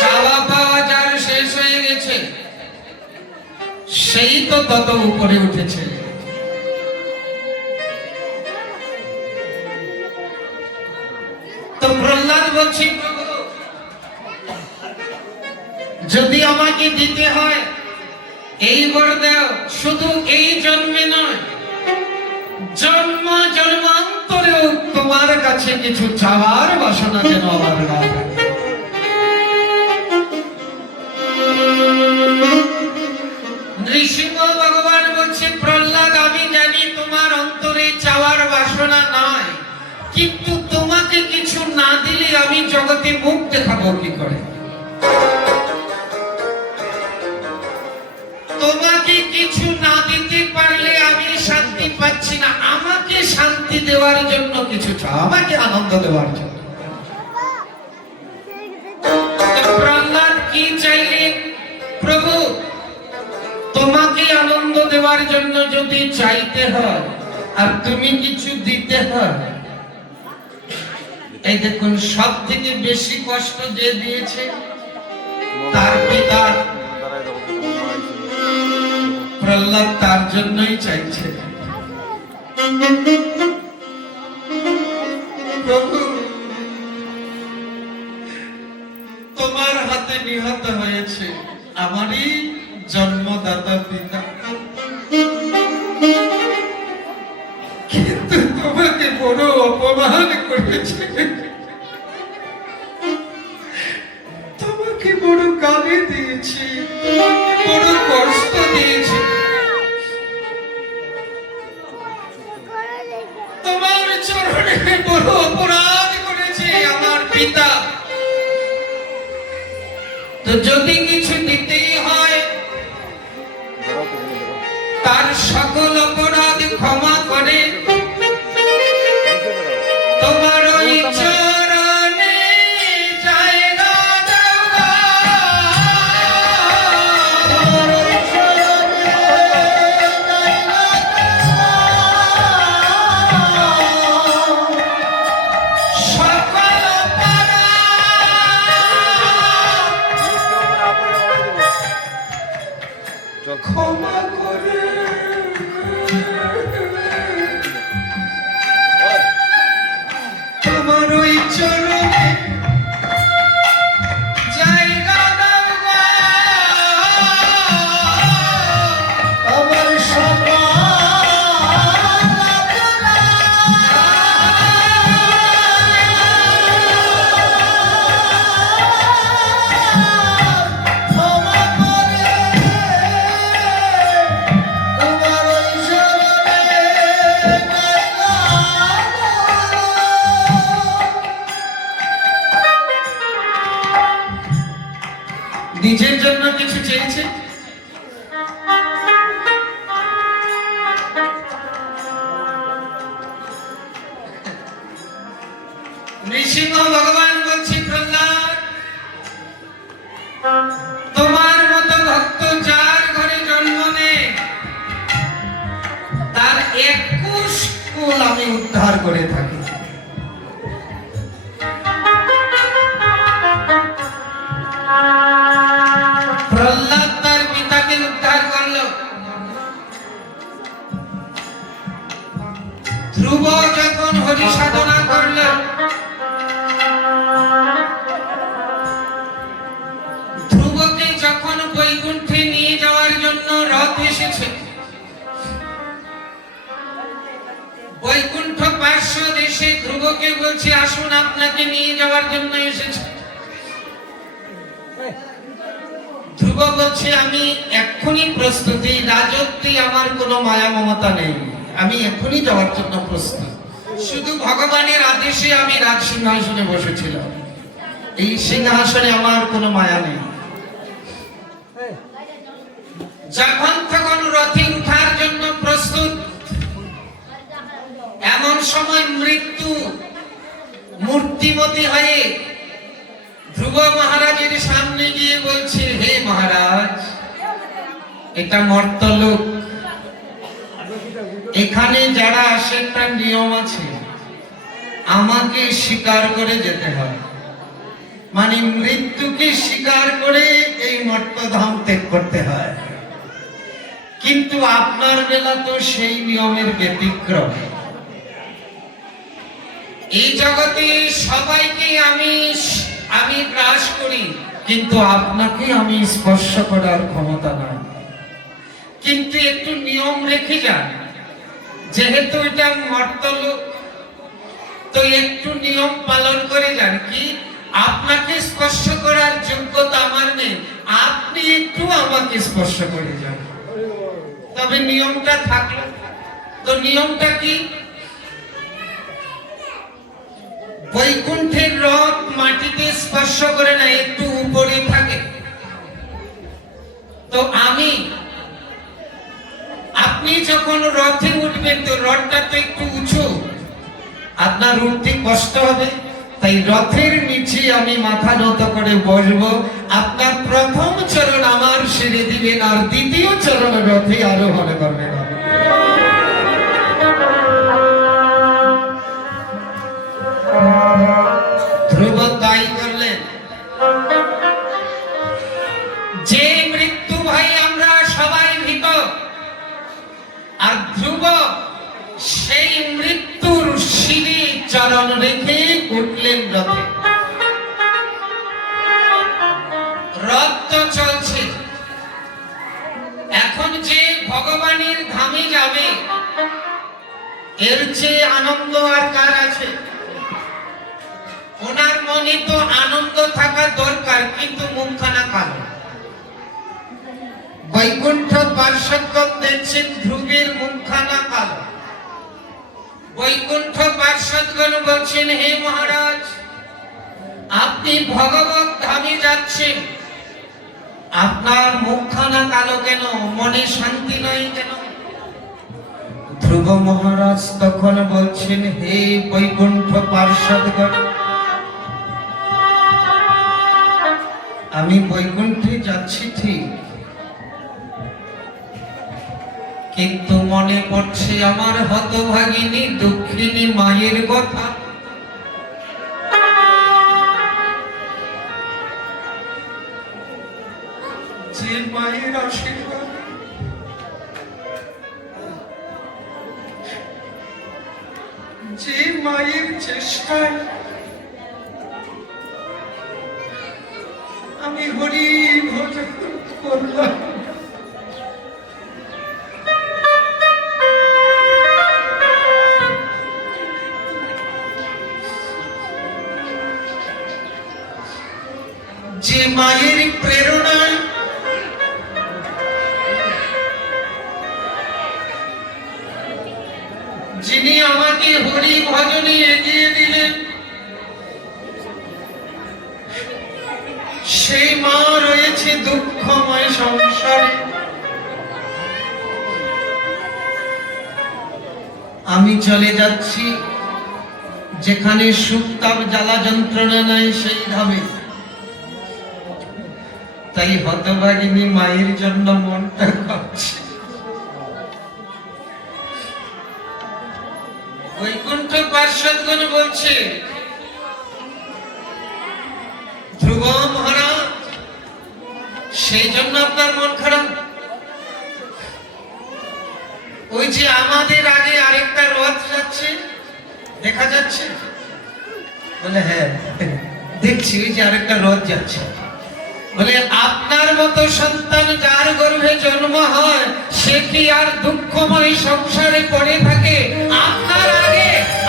চাওয়া পাওয়া যার শেষ হয়ে গেছে, সেই তো তত উপরে উঠেছে। তো প্রহ্লাদ বলছি, প্রভু যদি আমাকে দিতে হয় এই বর দাও, শুধু এই জন্মে নয়, জন্ম জন্মান্তরেও তোমার কাছে কিছু চাওয়ার বাসনা যেন আমার না থাকে। নৃসিংহ ভগবান বলছে, প্রহ্লাদ আমি জানি তোমার অন্তরে চাওয়ার বাসনা নাই, কিন্তু তোমাকে কিছু না দিলে আমি জগতে মুখ দেখাবো কি করে? তোমাকে কিছু না দিতে পারলে আমি শান্তি পাচ্ছি না। আমাকে শান্তি দেওয়ার জন্য কিছু চাও, আমাকে আনন্দ দেওয়ার জন্য। প্রহ্লাদ কি চাইলেন? প্রভু তোমাকে আনন্দ দেওয়ার জন্য যদি চাইতে হয় আর তুমি কিছু দিতে হয়, এই দেখুন সব থেকে বেশি কষ্ট যে দিয়েছে তার পিতা প্রহ্লাদ, তার জন্যই চাইছে। প্রভু তোমার হাতে নিহত হয়েছে আমারই জন্মদাতা পিতা, কিন্তু তোমাকে বড় অপমান করেছে, তোমাকে বড় গালি দিয়েছি, তোমাকে বড় কষ্ট দিয়েছি, তোমার চরণে বড় অপরাধ করেছে আমার পিতা। তো যদি কিছু দিতেই হয় তার সকল অপরাধ ক্ষমা করে তোমার ওই চরণে জায়গা দেওয়া। সকল অপরাধ ক্ষমা করে তোমার ওই চরণে জায়গা দেওয়া। আমার নিজের জন্য কিছু চেয়েছে, নৃসিংহ ভগবান বলছি, প্রহ্লাদ তোমার মতো ভক্ত যার ঘরে জন্ম নেয় তার 21 কুল আমি উদ্ধার করে থাকি। প্রহ্লাদ তার পিতাকে উদ্ধার করলো। ধ্রুব যখন হরি সাধনা করলো, ধ্রুবকে যখন বৈকুণ্ঠে নিয়ে যাওয়ার জন্য রথ এসেছে, বৈকুণ্ঠ পার্শ্বদ এসে ধ্রুবকে বলছে আসুন আপনাকে নিয়ে যাওয়ার জন্য এসেছে। ধ্রুব বলছে আমি এক্ষুনি প্রস্তুতি, রাজত্বে আমার কোনো মায়া মমতা নেই, আমি এক্ষুনি যাওয়ার জন্য প্রস্তুত। শুধু ভগবানের আদেশে আমি রাজ সিংহাসনে বসেছিলাম, এই সিংহাসনে আমার কোনো মায়া নেই। যখন তখন রথে উঠার জন্য প্রস্তুত, এমন সময় মৃত্যু মূর্তিমতী হয়ে ধ্রুব মহারাজের সামনে গিয়ে বলছে, হে মহারাজ এটা মর্তলোক, এখানে যারা আসে একটা নিয়ম আছে, আমাকে স্বীকার করে যেতে হয়, মানে মৃত্যুকে স্বীকার করে এই মর্তধাম ত্যাগ করতে হয়। কিন্তু আপনার বেলা তো সেই নিয়মের ব্যতিক্রম। এই জগতে সবাইকে আমি গ্রাস করি, কিন্তু আপনাকে আমি স্পর্শ করার ক্ষমতা নাই। কিন্তু একটু নিয়ম রেখে যান, যেহেতু এটা মর্তলোক, তো একটু নিয়ম পালন করে যান। কি, আপনাকে স্পর্শ করার যোগ্যতা আমার নেই, আপনি একটু আমাকে স্পর্শ করে যান, তবে নিয়মটা থাকলো। তো নিয়মটা কি? বৈকুণ্ঠের রথ মাটিতে স্পর্শ করে না, একটু উপরে থাকে। তো আপনি যখন রথে উঠবেন, তো রথটা তো একটু উঁচু, আপনার উঠতে কষ্ট হবে, তাই রথের নিচে আমি মাথা নত করে বসবো। আপনার প্রথম চরণ আমার সেরে দিবেন, আর দ্বিতীয় চরণ রথে আরোহণ করবেন। ধ্রুব তাই করলেন। যে মৃত্যু ভাই আমরা সবাই ভীত, আর ধ্রুব সেই মৃত্যুর শিরে চরণ রেখে উঠলেন রথে। রথ তো চলছে, এখন যে ভগবানের ধামে যাবে, এর চেয়ে আনন্দ আর কার আছে? ওনার মনে তো আনন্দ থাকা দরকার, কিন্তু মুখখানা কালো। বৈকুণ্ঠ পার্শ্বদগণ দেখছেন ধ্রুবের মুখখানা কালো। বৈকুণ্ঠ পার্শ্বদগণ বলছেন, হে মহারাজ, আপনি ভগবত ধামে যাচ্ছেন, আপনার মুখখানা কালো কেন? মনে শান্তি নাই কেন? ধ্রুব মহারাজ তখন বলছেন, হে বৈকুণ্ঠ পার্শ্বদগণ, আমি বৈকুণ্ঠে যাচ্ছি ঠিক, কিন্তু মনে পড়ছে আমার হতভাগিনী দুঃখিনী মায়ের কথা। যে মায়ের আশীর্বাদ, যে মায়ের চেষ্টায় আমি হরি ভজন করলাম, যে মায়ের প্রেরণায় যিনি আমাকে হরি ভজনে এগিয়ে দিলেন, সেই মা রয়েছে দুঃখময় সংসারে। আমি চলে যাচ্ছি যেখানে সুখ তাপ জ্বালা যন্ত্রণা নাই, সেই ধামে। তাই হতভাগিনী মায়ের জন্য মনটা কাঁপছে। বৈকুণ্ঠ পার্শ্বদগণ বলছে, ধ্রুব মহারাজ, সেই জন্য আপনার মন খারাপ? ওই যে আমাদের আগে আরেকটা রথ যাচ্ছে, দেখা যাচ্ছে? বলে, হ্যাঁ দেখছি, ওই যে আরেকটা রথ যাচ্ছে। বলে, আপনার মতো সন্তান যার গর্ভে জন্ম হয়, সে কি আর দুঃখময় সংসারে পড়ে থাকে? আপনার আগে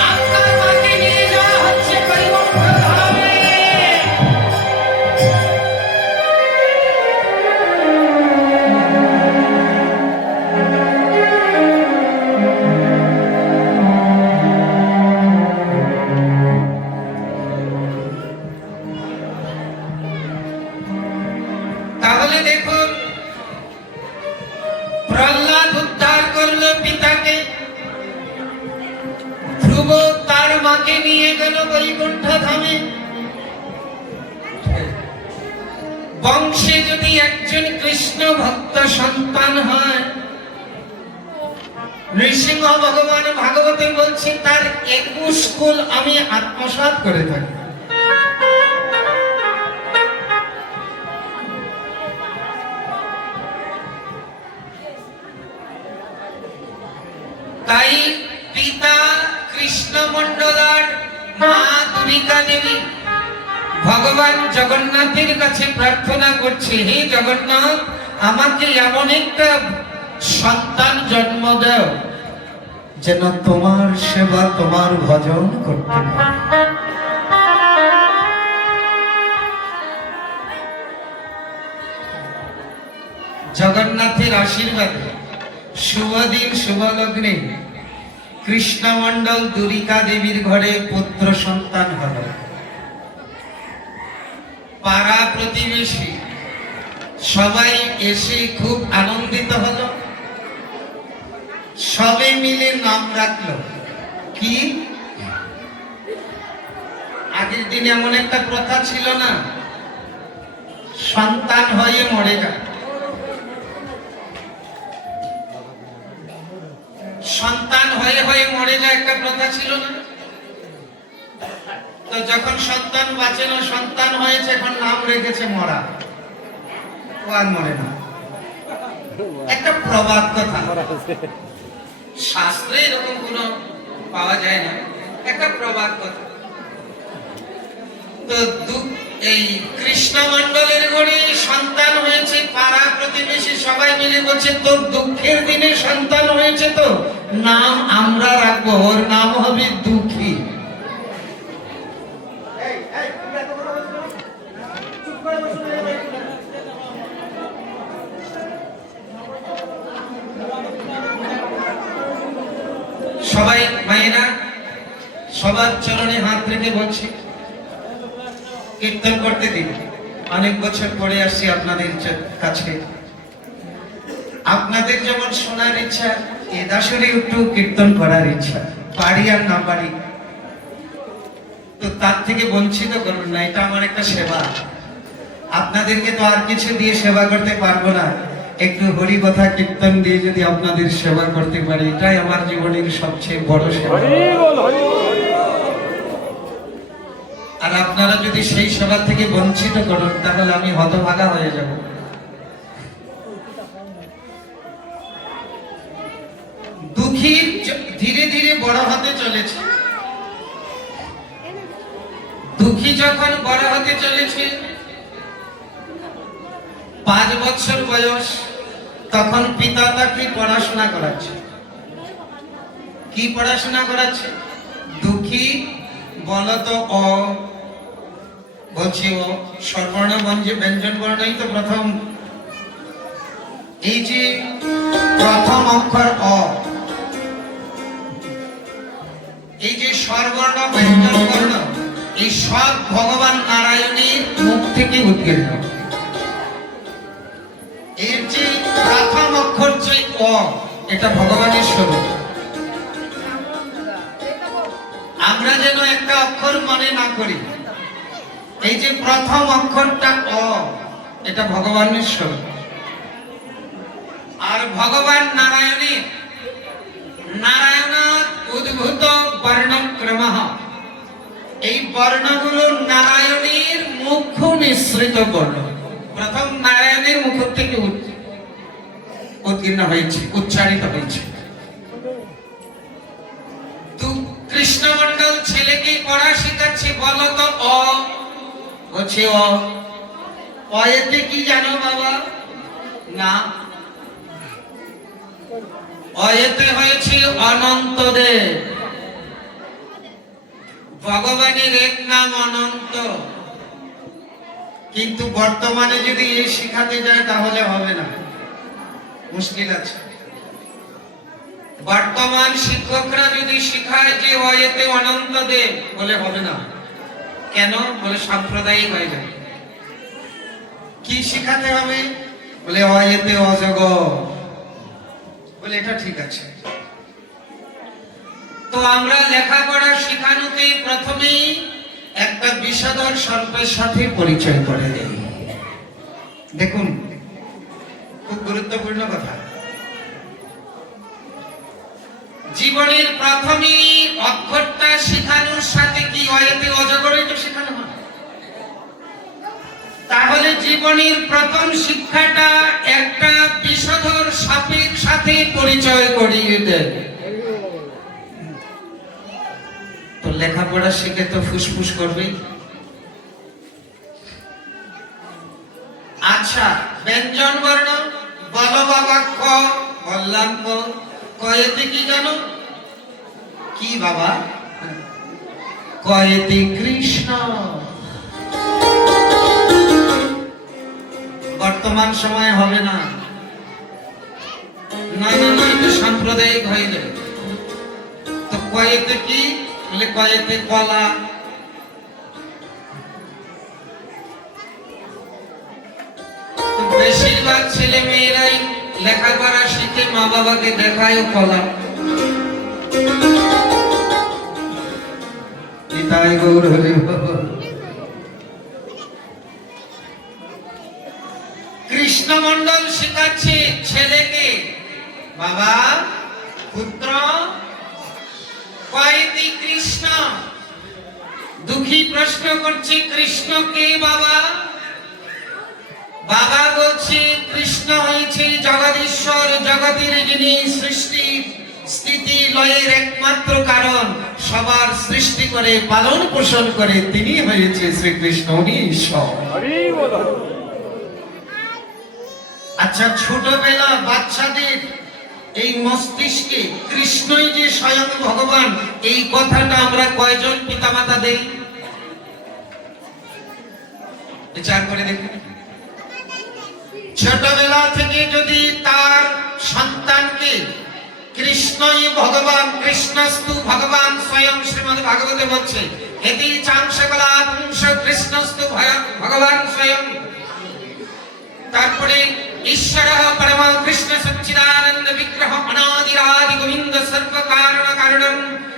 আপনার মাকে নিয়ে যাওয়া হচ্ছে বৈকুণ্ঠ ধামে। তাহলে দেখুন, প্রহ্লাদ উদ্ধার করলো পিতাকে, ধ্রুব তার মাকে নিয়ে গেল বৈকুণ্ঠ ধামে। বংশে যদি একজন কৃষ্ণ ভক্ত সন্তান হয়, নৃসিংহ ভগবান ভাগবতে বলছে, তার 21 কুল আমি আত্মসাৎ করে থাকি। তাই পিতা কৃষ্ণ মন্ডলার মা দুর্গা দেবী ভগবান জগন্নাথের কাছে প্রার্থনা করছে, হে জগন্নাথ, আমাকে এমন একটা সন্তান জন্ম দাও যেন তোমার সেবা তোমার ভজন করতে পারে। জগন্নাথের আশীর্বাদে শুভ দিন শুভ লগ্নে কৃষ্ণমণ্ডল দুরিকা দেবীর ঘরে পুত্র সন্তান হল। পাড়া প্রতিবেশী সবাই এসে খুব আনন্দিত হলো, সবে মিলে নাম রাখলো কি? আগের দিন এমন একটা প্রথা ছিল না, সন্তান হয়ে মরে যায়, সন্তান হয়ে হয়ে মরে যায়, একটা প্রথা ছিল না? তো যখন সন্তান বাঁচে না, সন্তান হয়েছে, এখন নাম রেখেছে মরা, ও আর মরে না। একটা প্রবাদ কথা, শাস্ত্রে এরকম কোনো পাওয়া যায় না, একটা প্রবাদ কথা। তো এই কৃষ্ণমণ্ডলের ঘরে সন্তান হয়েছে, পাড়া প্রতিবেশী সবাই মিলে বলছে তোর দুঃখের দিনে সন্তান হয়েছে, তো নাম আমরা রাখবো, ওর নাম হবে দুঃখী। সবাই মায়েরা সবার চরণে হাত রেখে বলছি কীর্তন করতে দিন। অনেক বছর পরে আসছি আপনাদের কাছে, আপনাদের যেমন শোনার ইচ্ছা, এ দাসরে একটু কীর্তন করার ইচ্ছা, পারি আর না পারি, তো তার থেকে বঞ্চিত করবেন না, এটা আমার একটা সেবা। আপনাদেরকে তো আর কিছু দিয়ে সেবা করতে পারবো না, একটু হরি কথা কীর্তন দিয়ে যদি আপনাদের সেবা করতে পারি, এটাই আমার জীবনের সবচেয়ে বড় সেবা। আর আপনারা যদি সেই সেবা থেকে বঞ্চিত করেন, তাহলে আমি হতভাগা হয়ে যাব। দুঃখী ধীরে ধীরে বড় হতে চলেছে। দুঃখী যখন বড় হতে চলেছে, 5 বছর বয়স, তখন পিতা তাকে পড়াশোনা করাচ্ছে। কি পড়াশোনা করাচ্ছে? দুঃখী বলতো অ, বলছি ও স্বরবর্ণ ব্যঞ্জন বর্ণই তো প্রথম, এই যে প্রথম অক্ষর অ, এই যে স্বরবর্ণ ব্যঞ্জন বর্ণ, এই সব ভগবান নারায়ণের মুখ থেকে উৎকীর্ণ। এর যে প্রথম অক্ষর যে অ, এটা ভগবানের স্বরূপ। আমরা যেন একটা অক্ষর মনে না করি, এই যে প্রথম অক্ষরটা অ, এটা ভগবানের স্বরূপ। আর ভগবান নারায়ণের নারায়ণাৎ উদ্ভূত বর্ণক্রমঃ, এই বর্ণগুলো নারায়ণের মুখ্য নিঃসৃত বর্ণ, প্রথম নারায়ণের মুখ থেকে উৎকীর্ণ হয়েছে, উচ্চারিত হয়েছে। তো কৃষ্ণমণ্ডল ছেলেকে পড়া শেখাচ্ছে, বলো তো অ, বলছে অ, অয়েতে কি জানো বাবা? না, অয়েতে হয়েছে অনন্তদেব, ভগবানের এক নাম অনন্ত। কিন্তু বর্তমানে যদি এই শিখাতে যায় তাহলে হবে না, মুশকিল আছে। বর্তমান শিক্ষকরা যদি শিখায় যে অয়েতে অনন্তদেব, বলে হবে না। কেন? বলে সাম্প্রদায়িক হয়ে যাবে। কি শিখাতে হবে? বলে অয়েতে অজগর, বলে এটা ঠিক আছে। তো আমরা লেখাপড়া শিখানোতে প্রথমেই একটা বিষধর সর্পের সাথে পরিচয় করে দেই। দেখুন, খুব গুরুত্বপূর্ণ কথা। জীবনের প্রাথমিক অক্ষরটা শেখানোর সাথে কি অয়েতে অজগরে তো শেখানো হয়? তাহলে জীবনের প্রথম শিক্ষাটা একটা বিষধর সাপের সাথে পরিচয় করিয়ে দেয়। তো লেখাপড়া শিখে তো ফুসফুস করবেই। আচ্ছা, ব্যঞ্জন বর্ণ বলো বাবা। ক, বললাম ক। কয়েতে কি জানো? কি বাবা? কয়েতে কৃষ্ণ। বর্তমান সময়ে হবে না, না না না, এটা সাম্প্রদায়িক হয়ে যাবে। তো কয়েতে কি? বলে কয়েতে কলা। তো বেশিরভাগ ছেলে মেয়েরাই লেখাপড়া শিখে মা বাবাকে দেখায় কলা। নিতাই গৌর হরি বল। কৃষ্ণমন্ডল শেখাচ্ছে ছেলেকে, বাবা পুত্র কয়েদি কৃষ্ণ। দুঃখী প্রশ্ন করছে কৃষ্ণ কে বাবা? বাবা বলছে কৃষ্ণ হয়েছে জগদীশ্বর, জগতের যিনি সৃষ্টি স্থিতি লয়ের একমাত্র কারণ, সবার সৃষ্টি করে পালন পোষণ করে তিনি হয়েছে শ্রীকৃষ্ণ, উনি ঈশ্বর। আচ্ছা, ছোটবেলা বাচ্চাদের এই মস্তিষ্কে কৃষ্ণই যে স্বয়ং ভগবান, এই কথাটা আমরা কয়জন পিতামাতা দেই? বিচার করে দেখুন। ছোটবেলা থেকে যদি তার সন্তানকে কৃষ্ণই ভগবান, কৃষ্ণস্তু ভগবান, স্বয়ং শ্রীমদ্ ভাগবতে বলছে এতি চাংসকলা পুংস কৃষ্ণস্তু ভগবান স্বয়ং। তারপরে ঈশ্বর পরম কৃষ্ণ সচ্চিদানন্দ বিগ্রহ অনাদিরাদি গোবিন্দ সর্ব কারণ কারণম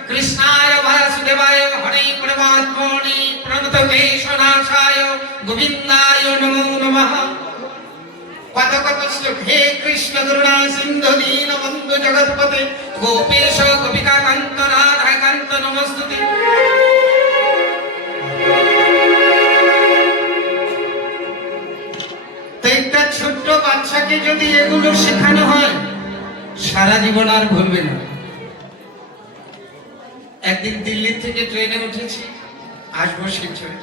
কৃষ্ণায় বাসুদেবায় হরে পরমাত্মনে প্রণত ক্লেশনাশায় গোবিন্দায় নমো নমঃ। কত কত শ্লোক। হে কৃষ্ণ করুণা সিন্ধু দীন বন্ধু জগৎপতে গোপেশ গোপিকা কান্ত রাধা কান্ত নমস্তুতে। একটা ছোট্ট বাচ্চাকে যদি এগুলো শেখানো হয় সারা জীবন আর ভুলবে না। একদিন দিল্লি থেকে ট্রেনে উঠেছি, আসবো শিলচরে।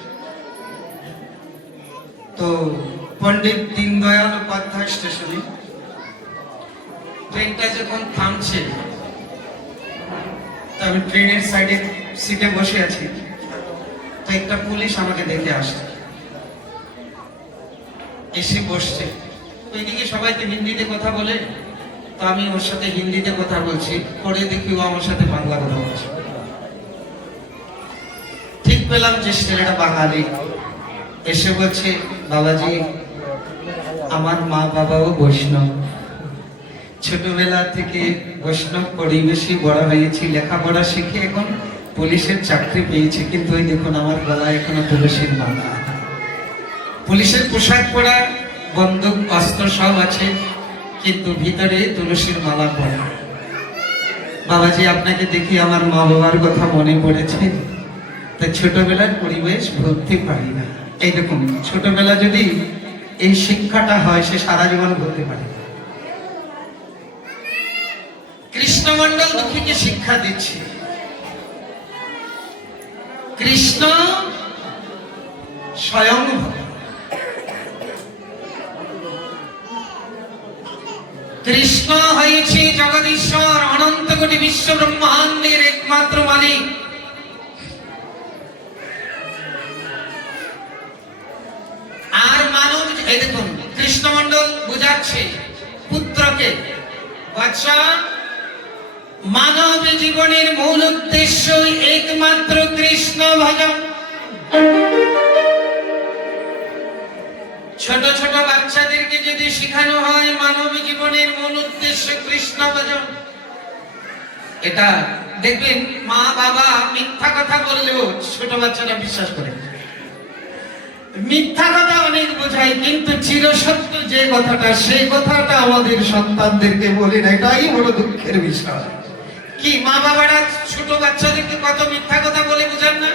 তো পণ্ডিত দীনদয়াল উপাধ্যায় স্টেশনে ট্রেনটা যখন থামছে, তো আমি ট্রেনের সাইডে সিটে বসে আছি, তো একটা পুলিশ আমাকে দেখে আসছে, এসে বসছে। ওইদিকে সবাই তো হিন্দিতে কথা বলে, তো আমি ওর সাথে হিন্দিতে কথা বলছি, পরে দেখি ও আমার সাথে বাংলা কথা বলছে। ঠিক পেলাম যে ছেলেটা বাঙালি। এসে বলছে, বাবাজি আমার মা বাবাও বৈষ্ণব, ছোটবেলা থেকে বৈষ্ণব পরিবেশে বড় হয়েছি, লেখাপড়া শিখে এখন পুলিশের চাকরি পেয়েছি, কিন্তু ওই দেখুন আমার গলায় এখনো তুলসীর মালা। পুলিশের পোশাক পরা, বন্দুক অস্ত্র সব আছে, কিন্তু ভিতরে তুলসীর মালা পরা। বাবাজি আপনাকে দেখি আমার মা বাবার কথা মনে পড়েছে, তাই ছোটবেলার পরিবেশ ভুলতে পারি না। এইরকম ছোটবেলা যদি এই শিক্ষাটা হয়, সে সারা জীবন ভুলতে পারে। কৃষ্ণমন্ডল দুঃখীকে শিক্ষা দিচ্ছে, কৃষ্ণ স্বয়ং কৃষ্ণ হয়েছে জগদীশ্বর, অনন্ত কোটি বিশ্ব ব্রহ্মাণ্ডের একমাত্র মালিক। আর মানব, এই দেখুন কৃষ্ণমন্ডল বুঝাচ্ছে পুত্রকে, বাচ্চা মানব জীবনের মূল উদ্দেশ্য একমাত্র কৃষ্ণ ভজন। ছোট ছোট বাচ্চাদেরকে যদি শেখানো হয় মানব জীবনের মূল উদ্দেশ্য কৃষ্ণ ভজন, এটা দেখবেন মা বাবা মিথ্যা কথা বললেও ছোট বাচ্চারা বিশ্বাস করে। মিথ্যা কথা অনেক বোঝায়, কিন্তু চিরসত্য যে কথাটা, সেই কথাটা আমাদের সন্তানদেরকে বলি না, এটাই বড় দুঃখের বিষয়। কি মা বাবারা ছোট বাচ্চাদেরকে কত মিথ্যা কথা বলে বুঝান না?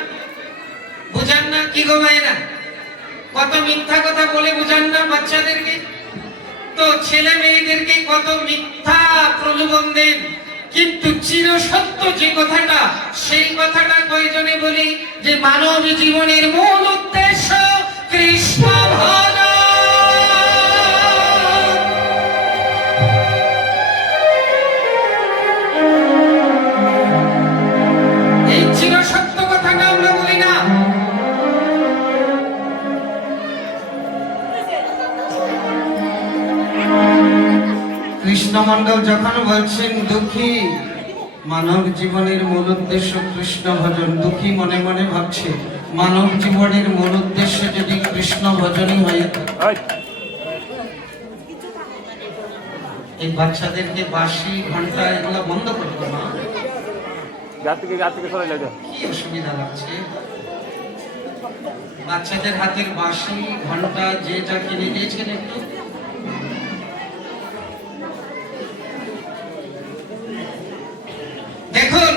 বুঝান না কি গো মায়েরা? কত মিথ্যা কথা বলে বুঝান না বাচ্চাদেরকে? তো ছেলে মেয়েদেরকে কত মিথ্যা প্রলোভন দেন, কিন্তু চিরসত্য যে কথাটা, সেই কথাটা কয়জনে বলি যে মানব জীবনের মূল উদ্দেশ্য কৃষ্ণ ভজন। এই চিরসত্য কথাটা আমরা বলি না। কৃষ্ণ মণ্ডল যখন বলছেন দুঃখী মানব জীবনের মূল উদ্দেশ্য কৃষ্ণ ভজন, দুঃখী মনে মনে ভাবছে মানব জীবনের মূল উদ্দেশ্য যদি কৃষ্ণ ভজনই হয়ে থাকে, এই বাচ্চাদেরকে বাঁশি ঘন্টা এগুলো বন্ধ করবো না, কি অসুবিধা লাগছে? বাচ্চাদের হাতের বাঁশি ঘন্টা যে যা কিনে দিয়েছেন একটু দেখুন।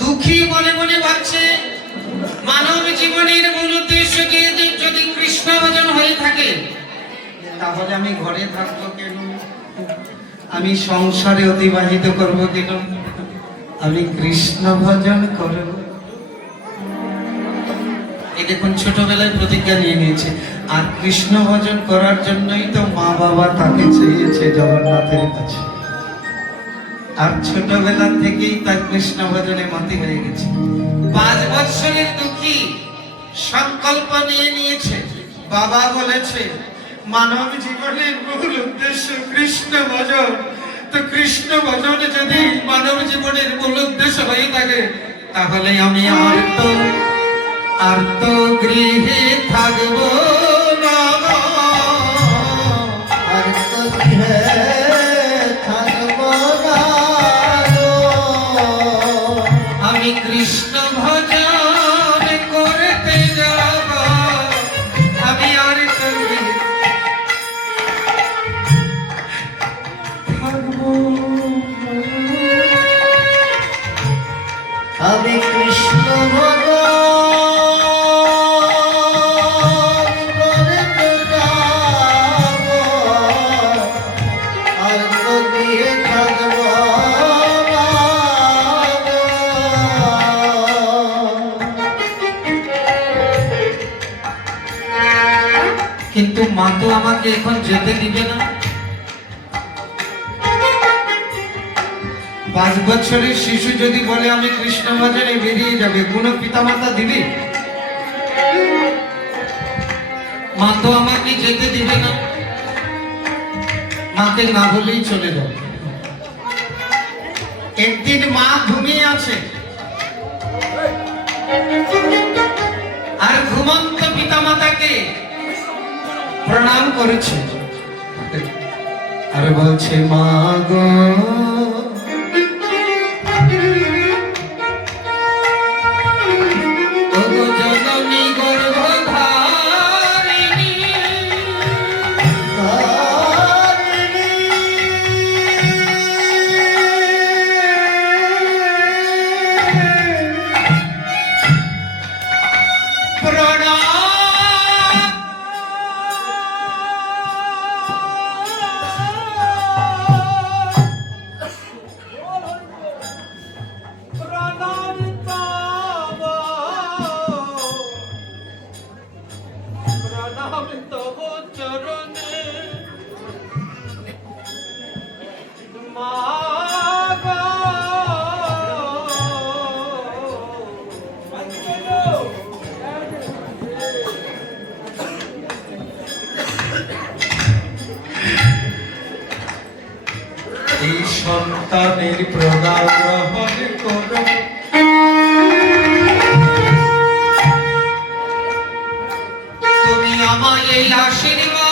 দুঃখী মনে মনে ভাবছে মানব জীবনের মূল উদ্দেশ্য যদি কৃষ্ণ ভজন হয়ে থাকে, তাহলে আমি ঘরে থাকবো কেন, আমি সংসারে অতিবাহিত করব কেন, আমি কৃষ্ণ ভজন করব। এই দেখুন ছোটবেলায় প্রতিজ্ঞা নিয়ে নিয়েছে, আর কৃষ্ণ ভজন করার জন্যই তো মা বাবা তাকে চেয়েছে জগন্নাথের কাছে, আর ছোটবেলা থেকেই তার কৃষ্ণ ভজনে মতি হয়ে গেছে। 5 বছরের দুঃখী সংকল্প নিয়ে নিয়েছে, বাবা বলেছে মানব জীবনের মূল উদ্দেশ্য কৃষ্ণ ভজন, তো কৃষ্ণ ভজন যদি মানব জীবনের মূল উদ্দেশ্য হয়ে থাকে, তাহলে আমি আর তো গৃহে থাকবো না, আর তো গৃহে থাকবো না গো। আমি কৃষ্ণ ভজন করতে যাব, আমি আর তো গৃহে থাকবো না। আমি কৃষ্ণ ভজন করতে যাবো, আর তো গৃহে থাকবো না গো। কিন্তু মা তো আমাকে এখন যেতে দিবে না। 5 বছরের শিশু যদি বলে আমি কৃষ্ণ ভজনে বেরিয়ে যাবে, কোন পিতামাতা দিবে? মা তো আমাকে যেতে দিবে না, মাকে না বলেই চলে যাবে। একদিন মা ঘুমিয়ে আছে, আর ঘুমন্ত পিতামাতাকে প্রণাম করেছে, আর বলছে মা গো ওগো জননী গর্ভধারিণী, এই সন্তানের প্রদান গ্রহণ করো, তুমি আমায় এই আশীর্বাদ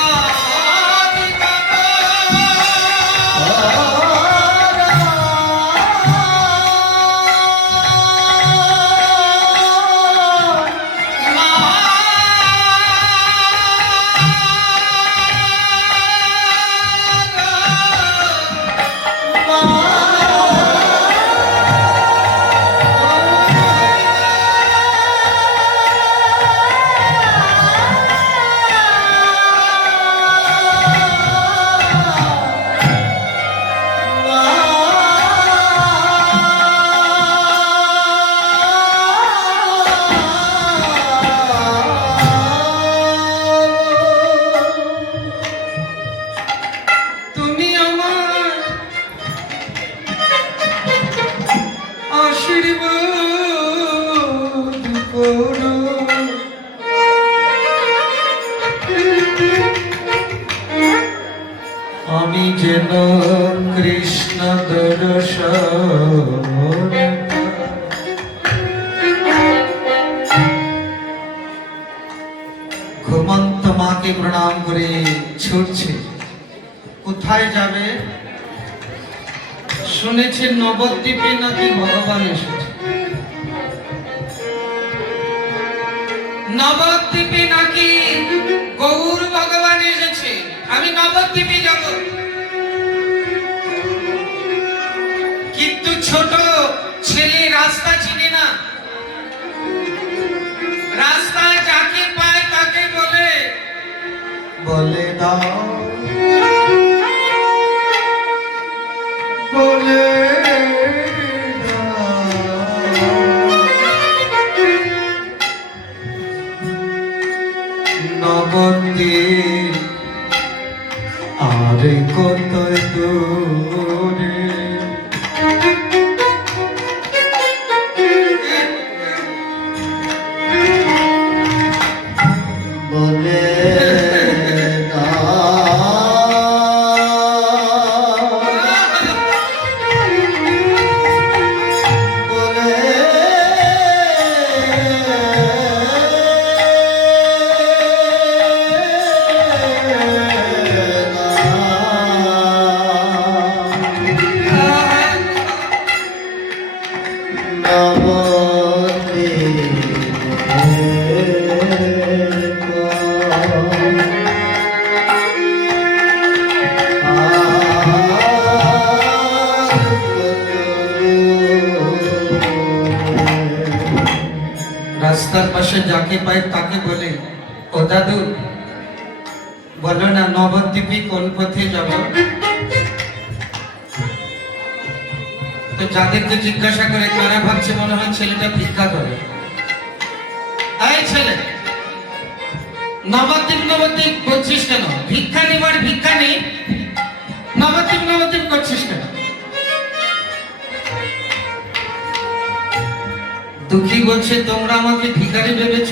মাকে প্রণাম করে ছুটছে। কোথায় যাবে? শুনেছে নবদ্বীপে নাকি ভগবান এসেছে। নবদ্বীপে নাকি গৌর ভগবান এসেছে। আমি নবদ্বীপে যাব। কিন্তু ছোট ছেলে রাস্তা চিনে না। রাস্তায় যাকে পায় তাকে বলে দাও, বলে নবদ্বীপ আর কত দূরে। বলে রাস্তার পাশে যাকে পাই তাকে বলে, ও দাদু বলো না নবদ্বীপে কোন পথে যাব? তো যাদেরকে জিজ্ঞাসা করে তারা ভাবছে মনে হয় ছেলেটা ভিক্ষা করে। এই ছেলে, নবদ্বীপ নবদ্বীপ করছিস কেন? ভিক্ষা নেবার ভিক্ষা নেই, নবদ্বীপ নবদ্বীপ করছিস কেন? দুঃখী বলছে, তোমরা আমাকে ভিখারি ভেবেছ?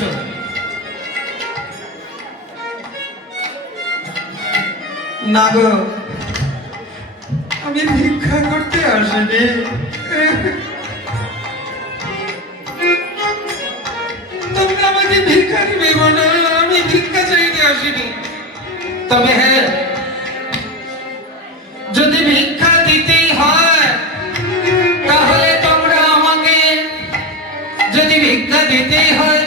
না গো, আমি ভিক্ষা করতে আসিনি। তোমরা আমাকে ভিখারি ভেবো না, আমি ভিক্ষা চাইতে আসিনি। তবে হ্যাঁ, যদি ভিক্ষা দিতেই হয় তাহলে তোমরা আমাকে, যদি ভিক্ষা দিতেই হয়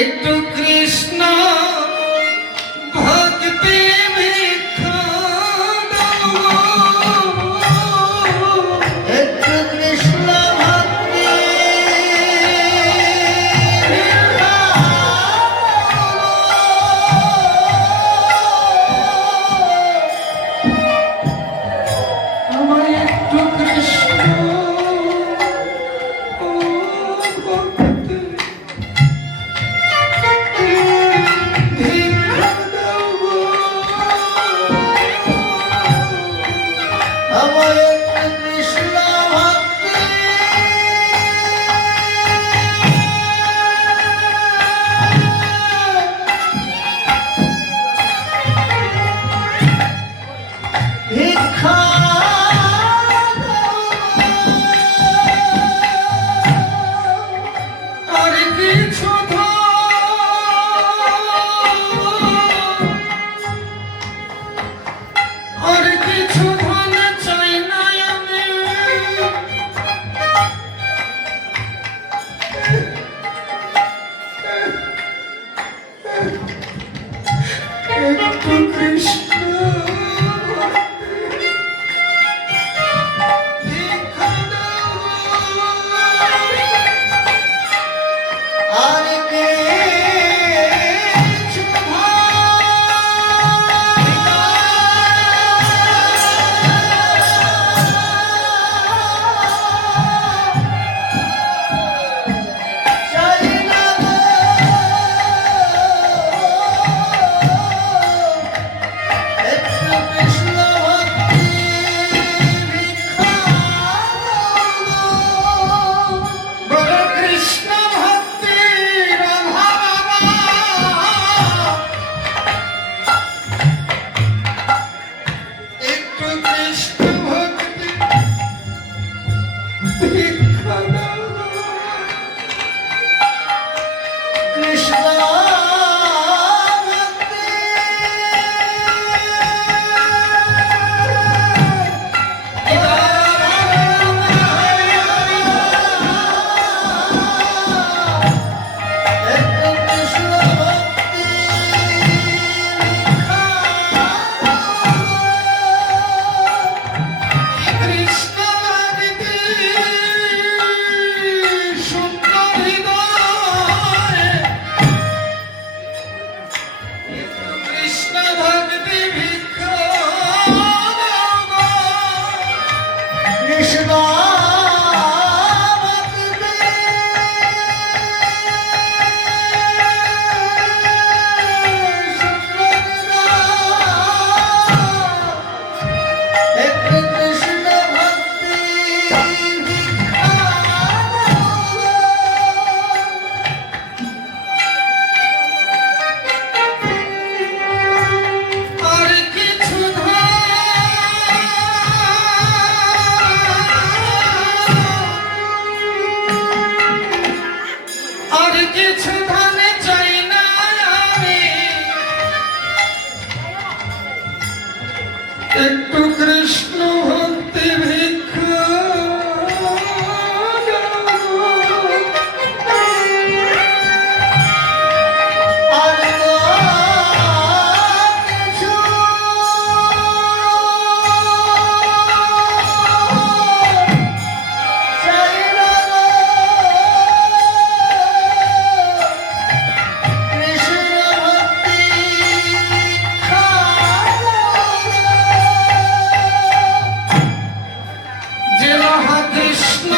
একটু কৃষ্ণ ভক্তি ভিক্ষা দাও। একটু কৃষ্ণ ভক্তি আমায় একটু কৃষ্ণ ভক্তি ভিক্ষা দাও। আমার একটু কৃষ্ণ ভক্তি ভিক্ষা আর কিছু আর কিছু ধন চাই না আমি। কৃষ্ণ আর কিছু আর কিছু ধন চাই না আমি, একটু কৃষ্ণ ভক্তি ভিক্ষা আর কিছু চাই না কৃষ্ণ ভক্তি যে মহাকৃষ্ণ